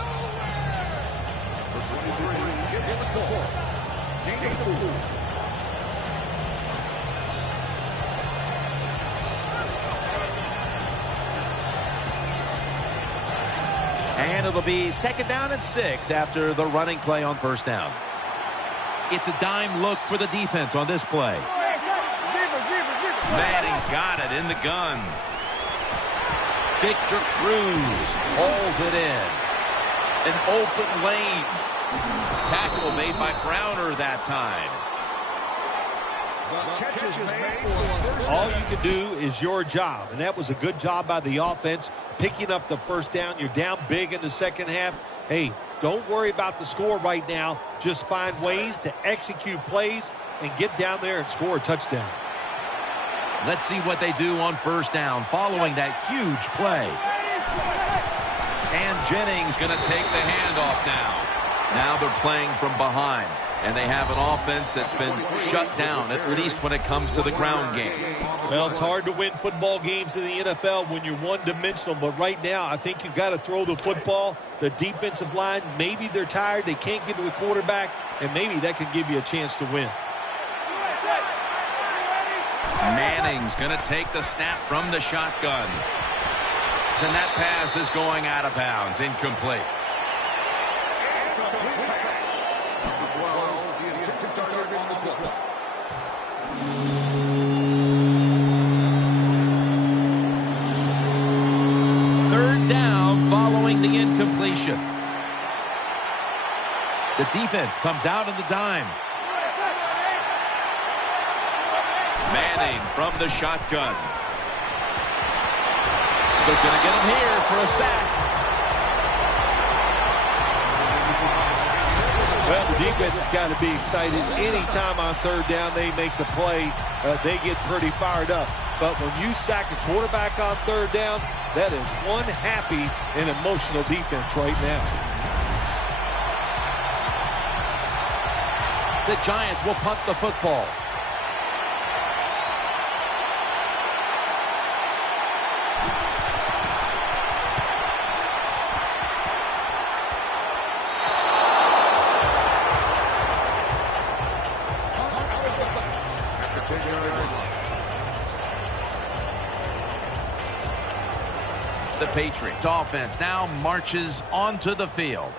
And it'll be 2nd down and 6 after the running play on 1st down. It's a dime look for the defense on this play. Manning's got it in the gun. Victor Cruz hauls it in. An open lane. Tackle made by Browner that time. All you can do is your job, and that was a good job by the offense, picking up the 1st down. You're down big in the 2nd half. Hey, don't worry about the score right now. Just find ways to execute plays and get down there and score a touchdown. Let's see what they do on 1st down following that huge play. And Jennings going to take the handoff now. Now they're playing from behind. And they have an offense that's been shut down, at least when it comes to the ground game. Well, it's hard to win football games in the NFL when you're one-dimensional, but right now I think you've got to throw the football. The defensive line, maybe they're tired, they can't get to the quarterback, and maybe that could give you a chance to win. Manning's going to take the snap from the shotgun. And that pass is going out of bounds, incomplete. Third down following the incompletion. The defense comes out in the dime. Manning from the shotgun. They're going to get him here for a sack. Well, the defense has got to be excited. Anytime on third down they make the play, they get pretty fired up. But when you sack a quarterback on third down, that is one happy and emotional defense right now. The Giants will punt the football. The Patriots offense now marches onto the field.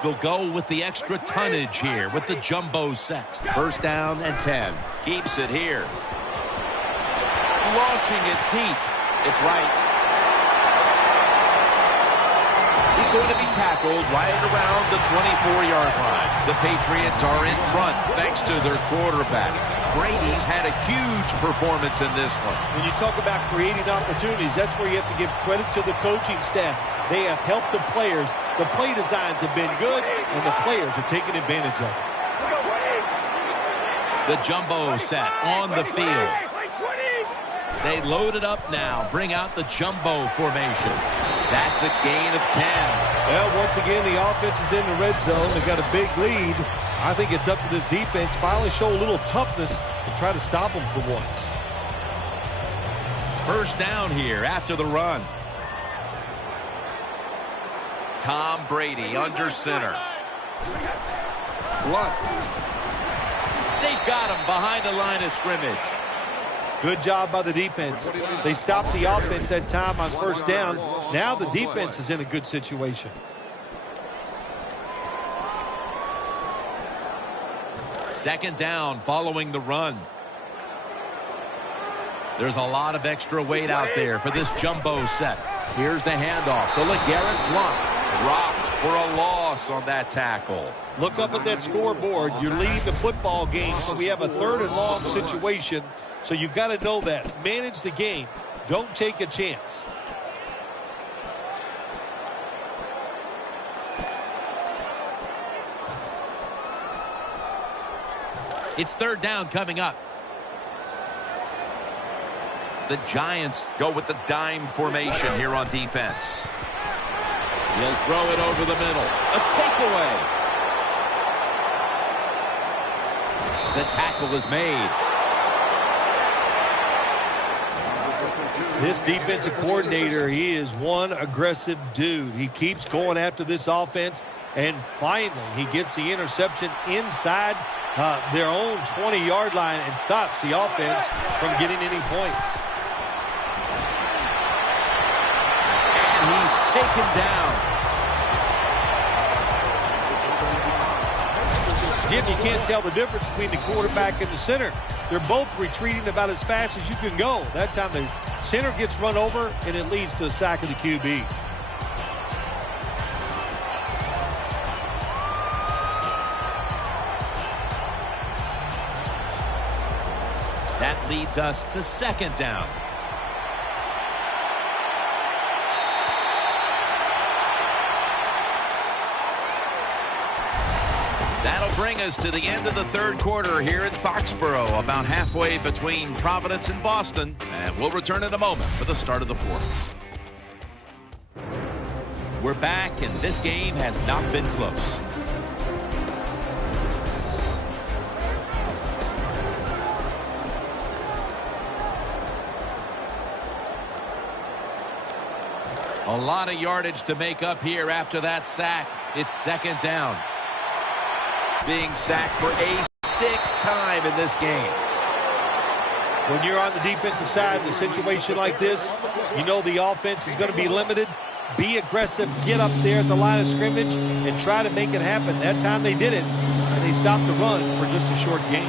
They'll go with the extra tonnage here with the jumbo set. First down and 10. Keeps it here. Launching it deep. It's right. He's going to be tackled right around the 24-yard line. The Patriots are in front thanks to their quarterback. Brady's had a huge performance in this one. When you talk about creating opportunities, that's where you have to give credit to the coaching staff. They have helped the players. The play designs have been good, and the players are taking advantage of it. The jumbo set on the field. They load it up now. Bring out the jumbo formation. That's a gain of 10. Well, once again, the offense is in the red zone. They've got a big lead. I think it's up to this defense finally show a little toughness and try to stop them for once. First down here after the run. Tom Brady under center. Blunt. They've got him behind the line of scrimmage. Good job by the defense. They stopped the offense that time on first down. Now the defense is in a good situation. Second down following the run. There's a lot of extra weight out there for this jumbo set. Here's the handoff to LeGarrette Blount. Dropped for a loss on that tackle. Look up at that scoreboard. You're leading the football game, so we have a third and long situation. So you've got to know that. Manage the game. Don't take a chance. It's third down coming up. The Giants go with the dime formation here on defense. He'll throw it over the middle. A takeaway. The tackle is made. This defensive coordinator, he is one aggressive dude. He keeps going after this offense, and finally he gets the interception inside their own 20-yard line and stops the offense from getting any points. And he's taken down. Jim, you can't tell the difference between the quarterback and the center. They're both retreating about as fast as you can go. That time the center gets run over, and it leads to a sack of the QB. That leads us to second down. That'll bring us to the end of the third quarter here in Foxborough, about halfway between Providence and Boston. And we'll return in a moment for the start of the fourth. We're back, and this game has not been close. A lot of yardage to make up here after that sack. It's second down. Being sacked for a 6th time in this game. When you're on the defensive side in a situation like this, you know the offense is going to be limited. Be aggressive, get up there at the line of scrimmage, and try to make it happen. That time they did it, and they stopped the run for just a short gain.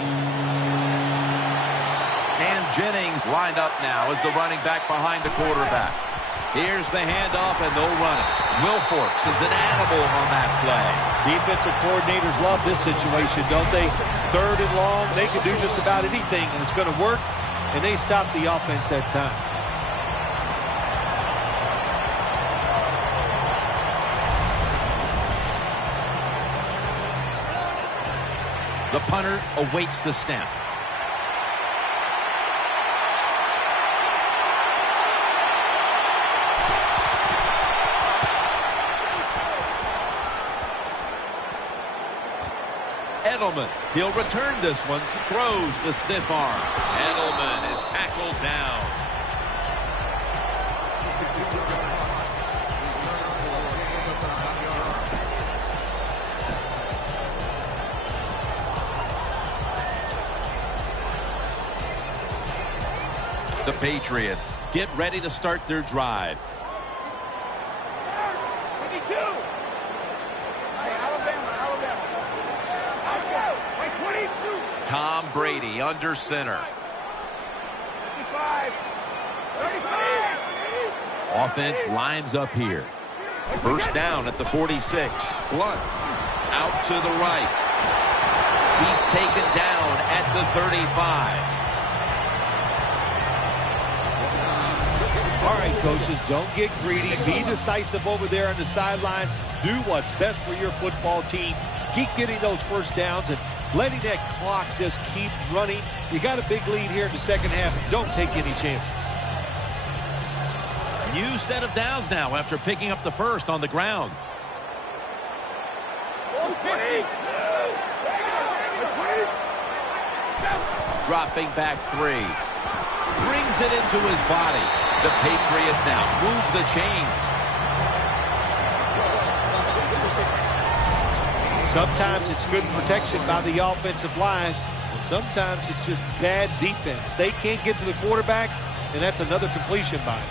And Jennings lined up now as the running back behind the quarterback. Here's the handoff, and no running. Wilforks is an animal on that play. Defensive coordinators love this situation, don't they? 3rd and long, they can do just about anything, and it's going to work, and they stopped the offense that time. The punter awaits the snap. Edelman, he'll return this one, throws the stiff arm. Edelman is tackled down. The Patriots get ready to start their drive. 22. Tom Brady under center. 55. 35. Offense lines up here. First down at the 46. Blunt out to the right. He's taken down at the 35. All right, coaches, don't get greedy. Be decisive over there on the sideline. Do what's best for your football team. Keep getting those first downs and letting that clock just keep running. You got a big lead here in the second half. Don't take any chances. New set of downs now after picking up the first on the ground. 20. Dropping back 3. Brings it into his body. The Patriots now move the chains. Sometimes it's good protection by the offensive line, and sometimes it's just bad defense. They can't get to the quarterback, and that's another completion by him.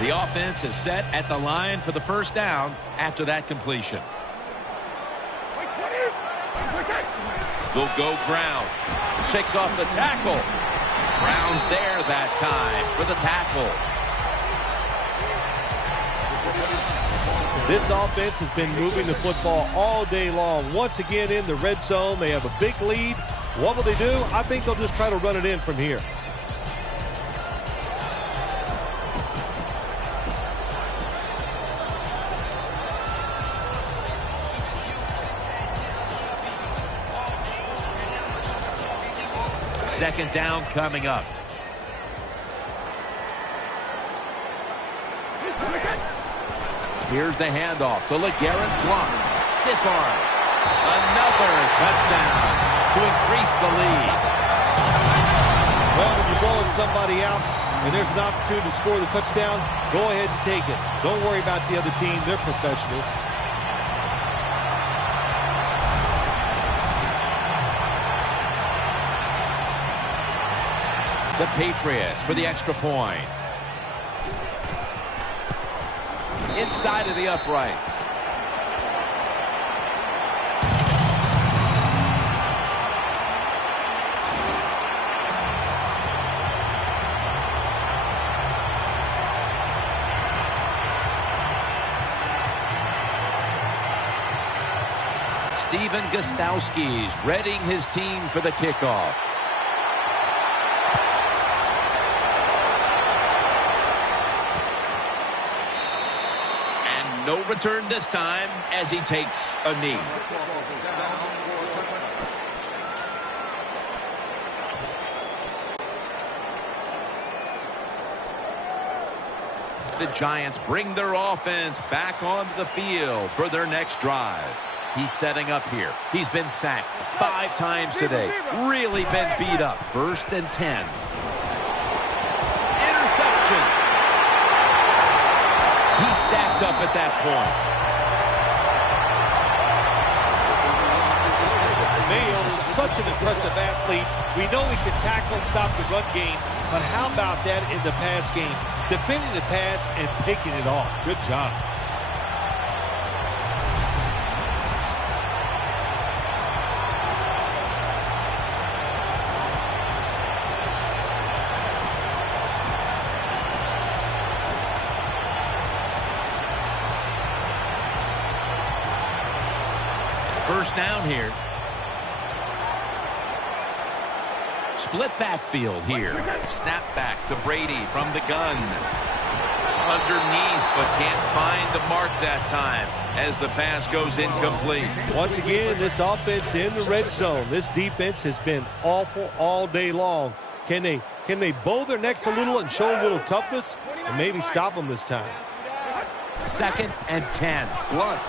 The offense is set at the line for the first down after that completion. Will go Brown. Shakes off the tackle. Brown's there that time for the tackle. This offense has been moving the football all day long. Once again in the red zone, they have a big lead. What will they do? I think they'll just try to run it in from here. Second down coming up. Here's the handoff to LeGarrette Blount. Stiff arm. Another touchdown to increase the lead. Well, when you're blowing somebody out and there's an opportunity to score the touchdown, go ahead and take it. Don't worry about the other team. They're professionals. The Patriots for the extra point. Inside of the uprights. Steven Gostowski's readying his team for the kickoff. No return this time as he takes a knee. The Giants bring their offense back onto the field for their next drive. He's setting up here. He's been sacked 5 times today. Really been beat up. 1st and 10. Interception. He's stacked up at that point. Mayo is such an impressive athlete. We know he can tackle and stop the run game, but how about that in the pass game? Defending the pass and picking it off. Good job. First down here. Split backfield here. Snap back to Brady from the gun. Underneath, but can't find the mark that time as the pass goes incomplete. Once again, this offense in the red zone. This defense has been awful all day long. Can they bow their necks a little and show a little toughness and maybe stop them this time? 2nd and 10. Blunt.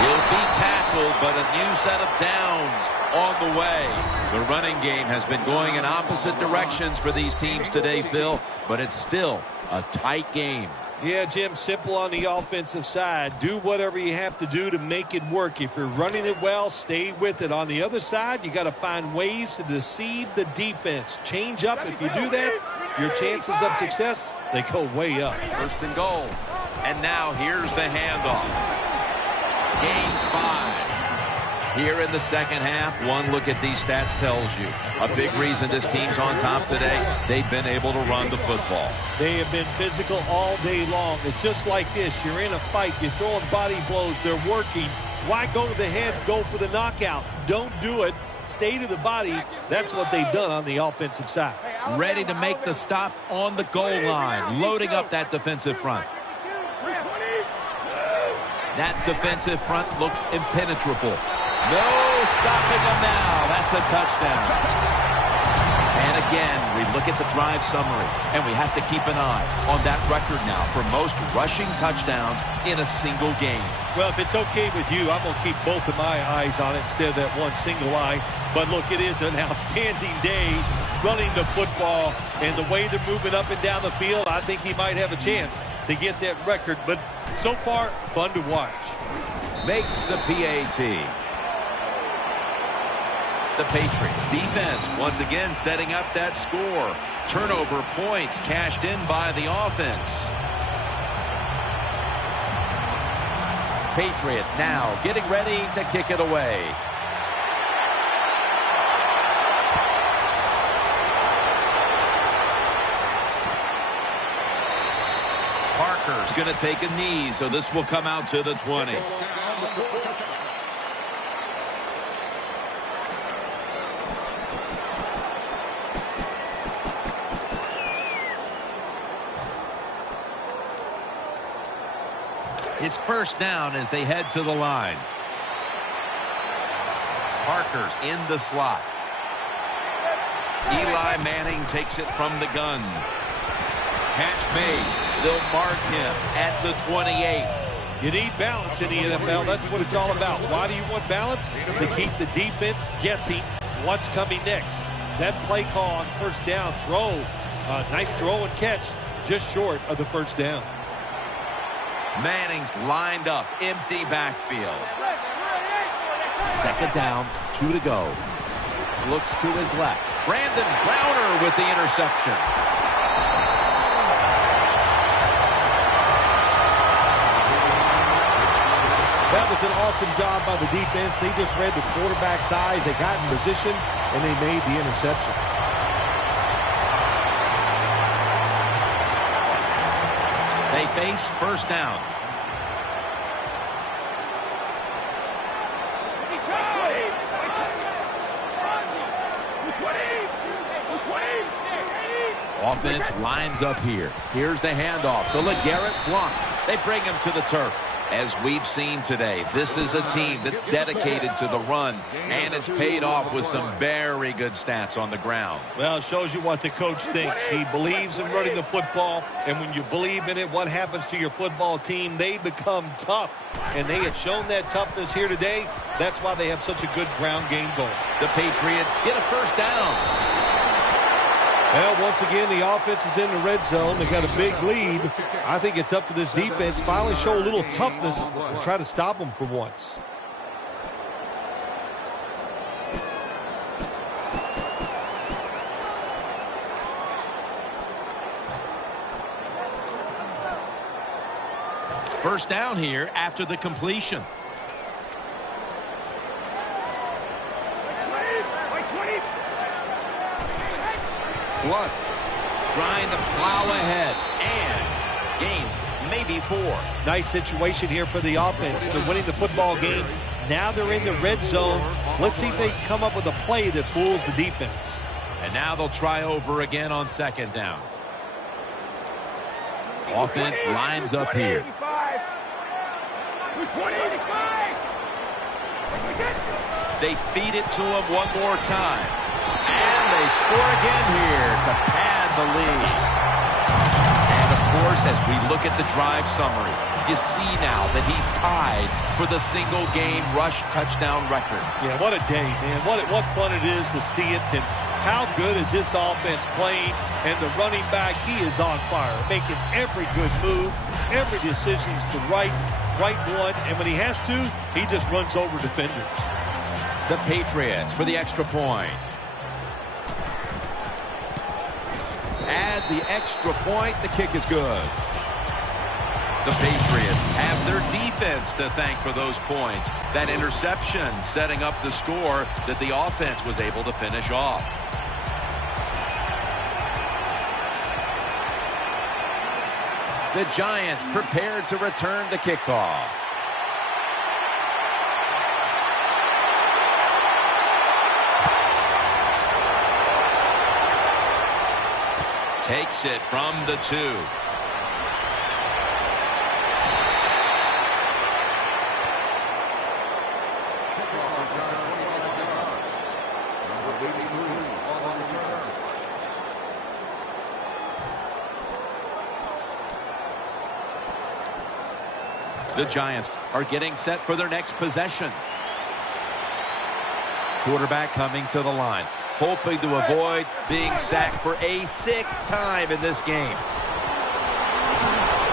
He'll be tackled, but a new set of downs on the way. The running game has been going in opposite directions for these teams today, Phil, but it's still a tight game. Yeah, Jim, simple on the offensive side. Do whatever you have to do to make it work. If you're running it well, stay with it. On the other side, you got to find ways to deceive the defense. Change up. If you do that, your chances of success, they go way up. 1st and goal. And now here's the handoff. Gains 5. Here in the second half, one look at these stats tells you a big reason this team's on top today, they've been able to run the football. They have been physical all day long. It's just like this. You're in a fight. You're throwing body blows. They're working. Why go to the head, go for the knockout? Don't do it. Stay to the body. That's what they've done on the offensive side. Ready to make the stop on the goal line, loading up that defensive front. That defensive front looks impenetrable. No stopping them now. That's a touchdown. And again, we look at the drive summary, and we have to keep an eye on that record now for most rushing touchdowns in a single game. Well, if it's okay with you, I'm going to keep both of my eyes on it instead of that one single eye. But look, it is an outstanding day running the football, and the way they're moving up and down the field, I think he might have a chance to get that record. But so far, fun to watch. Makes the PAT. The Patriots defense once again setting up that score. Turnover points cashed in by the offense. Patriots now getting ready to kick it away. Parker's going to take a knee, so this will come out to the 20. It's first down as they head to the line. Parker's in the slot. Eli Manning takes it from the gun. Catch made. They'll mark him at the 28. You need balance in the NFL. That's what it's all about. Why do you want balance? To keep the defense guessing what's coming next. That play call on first down, nice throw and catch, just short of the first down. Manning's lined up, empty backfield. Second down, 2 to go. Looks to his left. Brandon Browner with the interception. That was an awesome job by the defense. They just read the quarterback's eyes. They got in position, and they made the interception. They face first down. Offense lines up here. Here's the handoff to LeGarrette Blount. They bring him to the turf. As we've seen today, this is a team that's dedicated to the run, and it's paid off with some very good stats on the ground. Well, it shows you what the coach thinks. He believes in running the football, and when you believe in it, what happens to your football team? They become tough, and they have shown that toughness here today. That's why they have such a good ground game going. The Patriots get a first down. Well, once again, the offense is in the red zone. They got a big lead. I think it's up to this defense. Finally show a little toughness and try to stop them for once. First down here after the completion. Blunt trying to plow ahead and gains maybe 4. Nice situation here for the offense. They're winning the football game. Now they're in the red zone. Let's see if they can come up with a play that fools the defense. And now they'll try over again on second down. Offense lines up here. They feed it to him one more time. And they score again here to pad the lead. And, of course, as we look at the drive summary, you see now that he's tied for the single-game rush touchdown record. Yeah, what a day, man. What fun it is to see it. And how good is this offense playing? And the running back, he is on fire, making every good move. Every decision is the right one. And when he has to, he just runs over defenders. The Patriots for the extra point. Add the extra point. The kick is good. The Patriots have their defense to thank for those points. That interception setting up the score that the offense was able to finish off. The Giants prepared to return the kickoff. Takes it from the 2. The Giants are getting set for their next possession. Quarterback coming to the line, hoping to avoid being sacked for a 6th time in this game.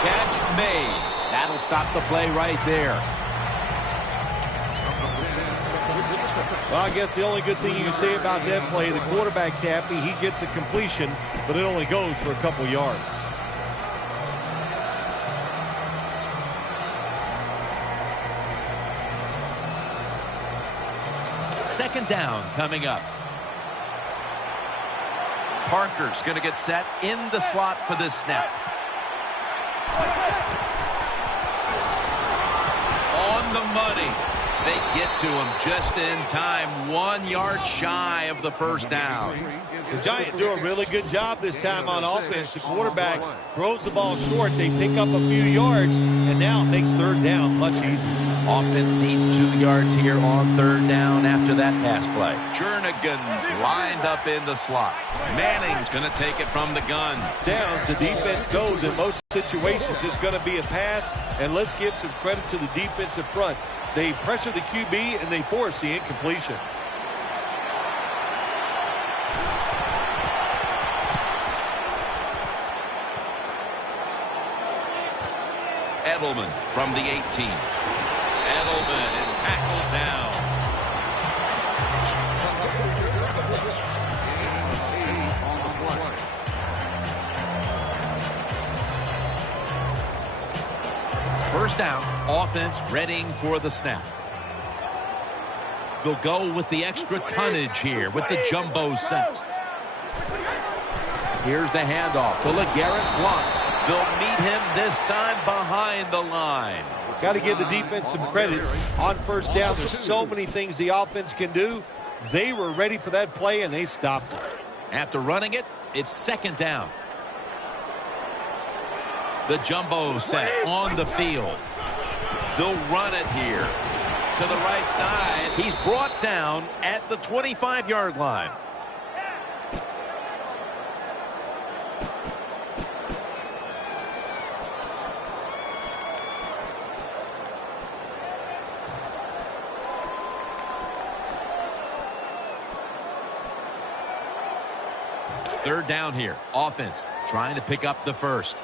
Catch made. That'll stop the play right there. Well, I guess the only good thing you can say about that play, the quarterback's happy. He gets a completion, but it only goes for a couple yards. Second down coming up. Parker's going to get set in the slot for this snap. On the money. They get to him just in time, 1 yard shy of the first down. The Giants do a really good job this time on offense. The quarterback throws the ball short. They pick up a few yards, and now it makes third down much easier. Offense needs 2 yards here on third down after that pass play. Jernigan's lined up in the slot. Manning's going to take it from the gun. Downs, the defense goes in most situations. It's going to be a pass, and let's give some credit to the defensive front. They pressure the QB, and they force the incompletion. Edelman from the 18. Edelman is tackled down. First down, offense readying for the snap. They'll go with the extra tonnage here with the jumbo set. Here's the handoff to LeGarrette Blount. They'll meet him this time behind the line. Got to give the defense some credit. On first down, there's so many things the offense can do. They were ready for that play, and they stopped it. After running it, it's second down. The jumbo set on the field. They'll run it here to the right side. He's brought down at the 25-yard line. Third down here. Offense trying to pick up the first.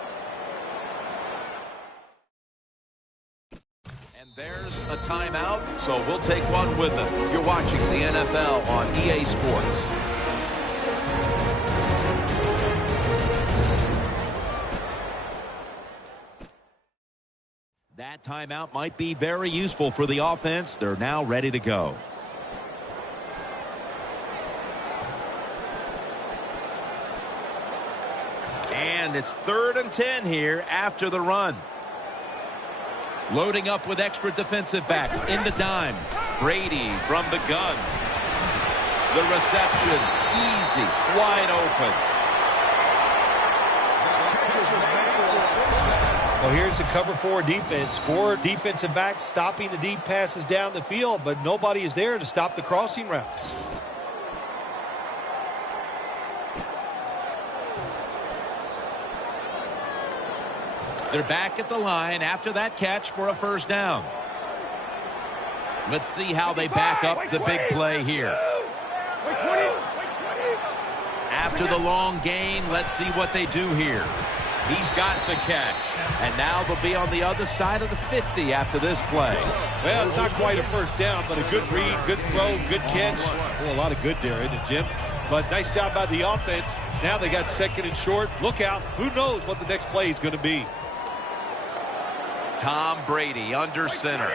And there's a timeout, so we'll take one with them. You're watching the NFL on EA Sports. That timeout might be very useful for the offense. They're now ready to go. And it's 3rd and 10 here after the run. Loading up with extra defensive backs in the dime. Brady from the gun. The reception, easy, wide open. Well, here's the cover 4 defense. 4 defensive backs stopping the deep passes down the field, but nobody is there to stop the crossing routes. They're back at the line after that catch for a first down. Let's see how they back up the big play here. After the long gain, let's see what they do here. He's got the catch. And now they'll be on the other side of the 50 after this play. Well, it's not quite a first down, but a good read, good throw, good catch. Oh, a lot of good there, isn't it, Jim? But nice job by the offense. Now they got 2nd and short. Look out. Who knows what the next play is going to be. Tom Brady under center.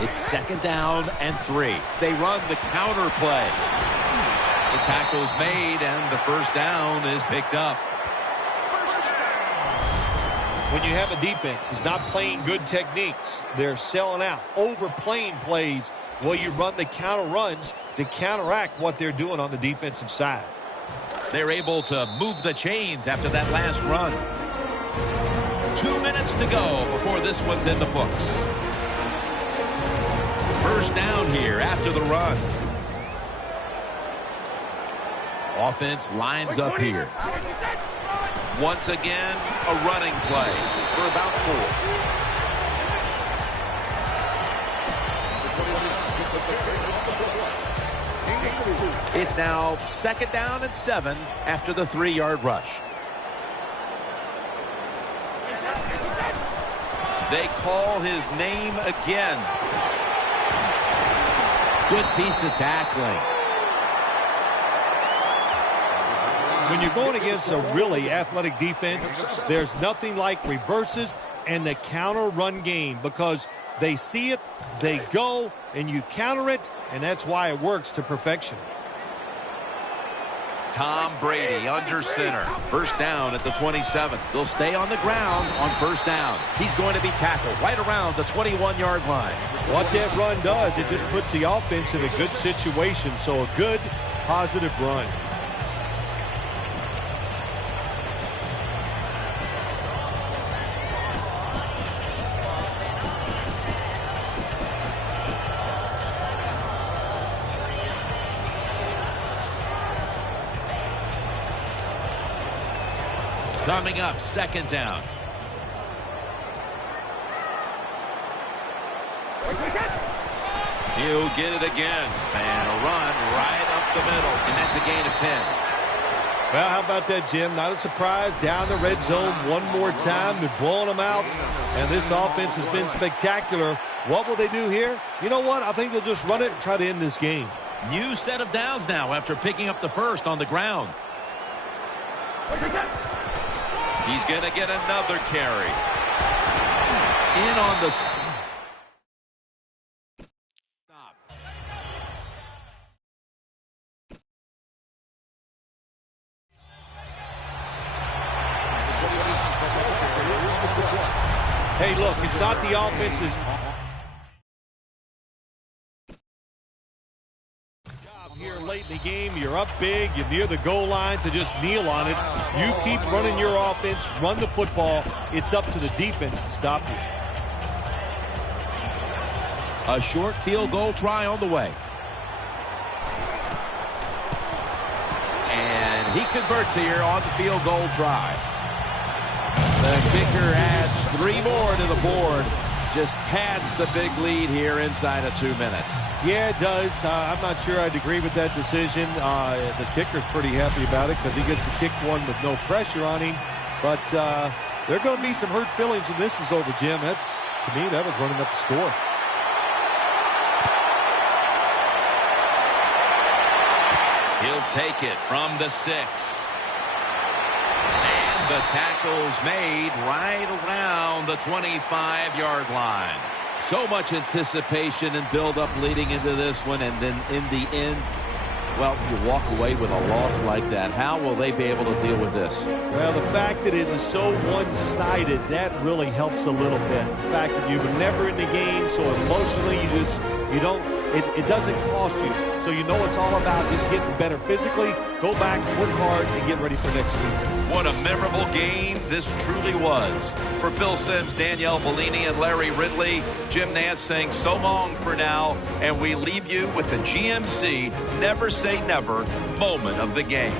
It's 2nd down and 3. They run the counter play. The tackle's made and the first down is picked up. When you have a defense that's not playing good techniques, they're selling out, overplaying plays. Well, you run the counter runs to counteract what they're doing on the defensive side. They're able to move the chains after that last run. 2 minutes to go before this one's in the books. First down here after the run. Offense lines up here. Once again, a running play for about 4. It's now 2nd down and 7 after the 3-yard rush. They call his name again. Good piece of tackling. When you're going against a really athletic defense, there's nothing like reverses and the counter run game because they see it, they go, and you counter it, and that's why it works to perfection. Tom Brady under center. First down at the 27. They'll stay on the ground on first down. He's going to be tackled right around the 21-yard line. What that run does, it just puts the offense in a good situation. So a good, positive run. Coming up, 2nd down. He'll get it again. And a run right up the middle. And that's a gain of 10. Well, how about that, Jim? Not a surprise. Down the red zone one more time. They're blowing them out. And this offense has been spectacular. What will they do here? You know what? I think they'll just run it and try to end this game. New set of downs now after picking up the first on the ground. He's going to get another carry. In on the stop. Hey, look, it's not the offense's job here lately game, you're up big, you're near the goal line, to just kneel on it. You keep running your offense, run the football. It's up to the defense to stop you. A short field goal try on the way. And he converts here on the field goal try. The kicker adds 3 more to the board. Just pads the big lead here inside of 2 minutes. Yeah, it does. I'm not sure I'd agree with that decision. The kicker's pretty happy about it because he gets to kick one with no pressure on him. But there are going to be some hurt feelings when this is over, Jim. To me, that was running up the score. He'll take it from the 6. And the tackle's made right around the 25-yard line. So much anticipation and build-up leading into this one, and then in the end, well, you walk away with a loss like that. How will they be able to deal with this? Well, the fact that it is so one-sided, that really helps a little bit. The fact that you were never in the game, so emotionally it doesn't cost you. So you know it's all about just getting better physically. Go back, work hard, and get ready for next week. What a memorable game this truly was. For Phil Simms, Danielle Bellini, and Larry Ridley, Jim Nance saying so long for now, and we leave you with the GMC Never Say Never moment of the game.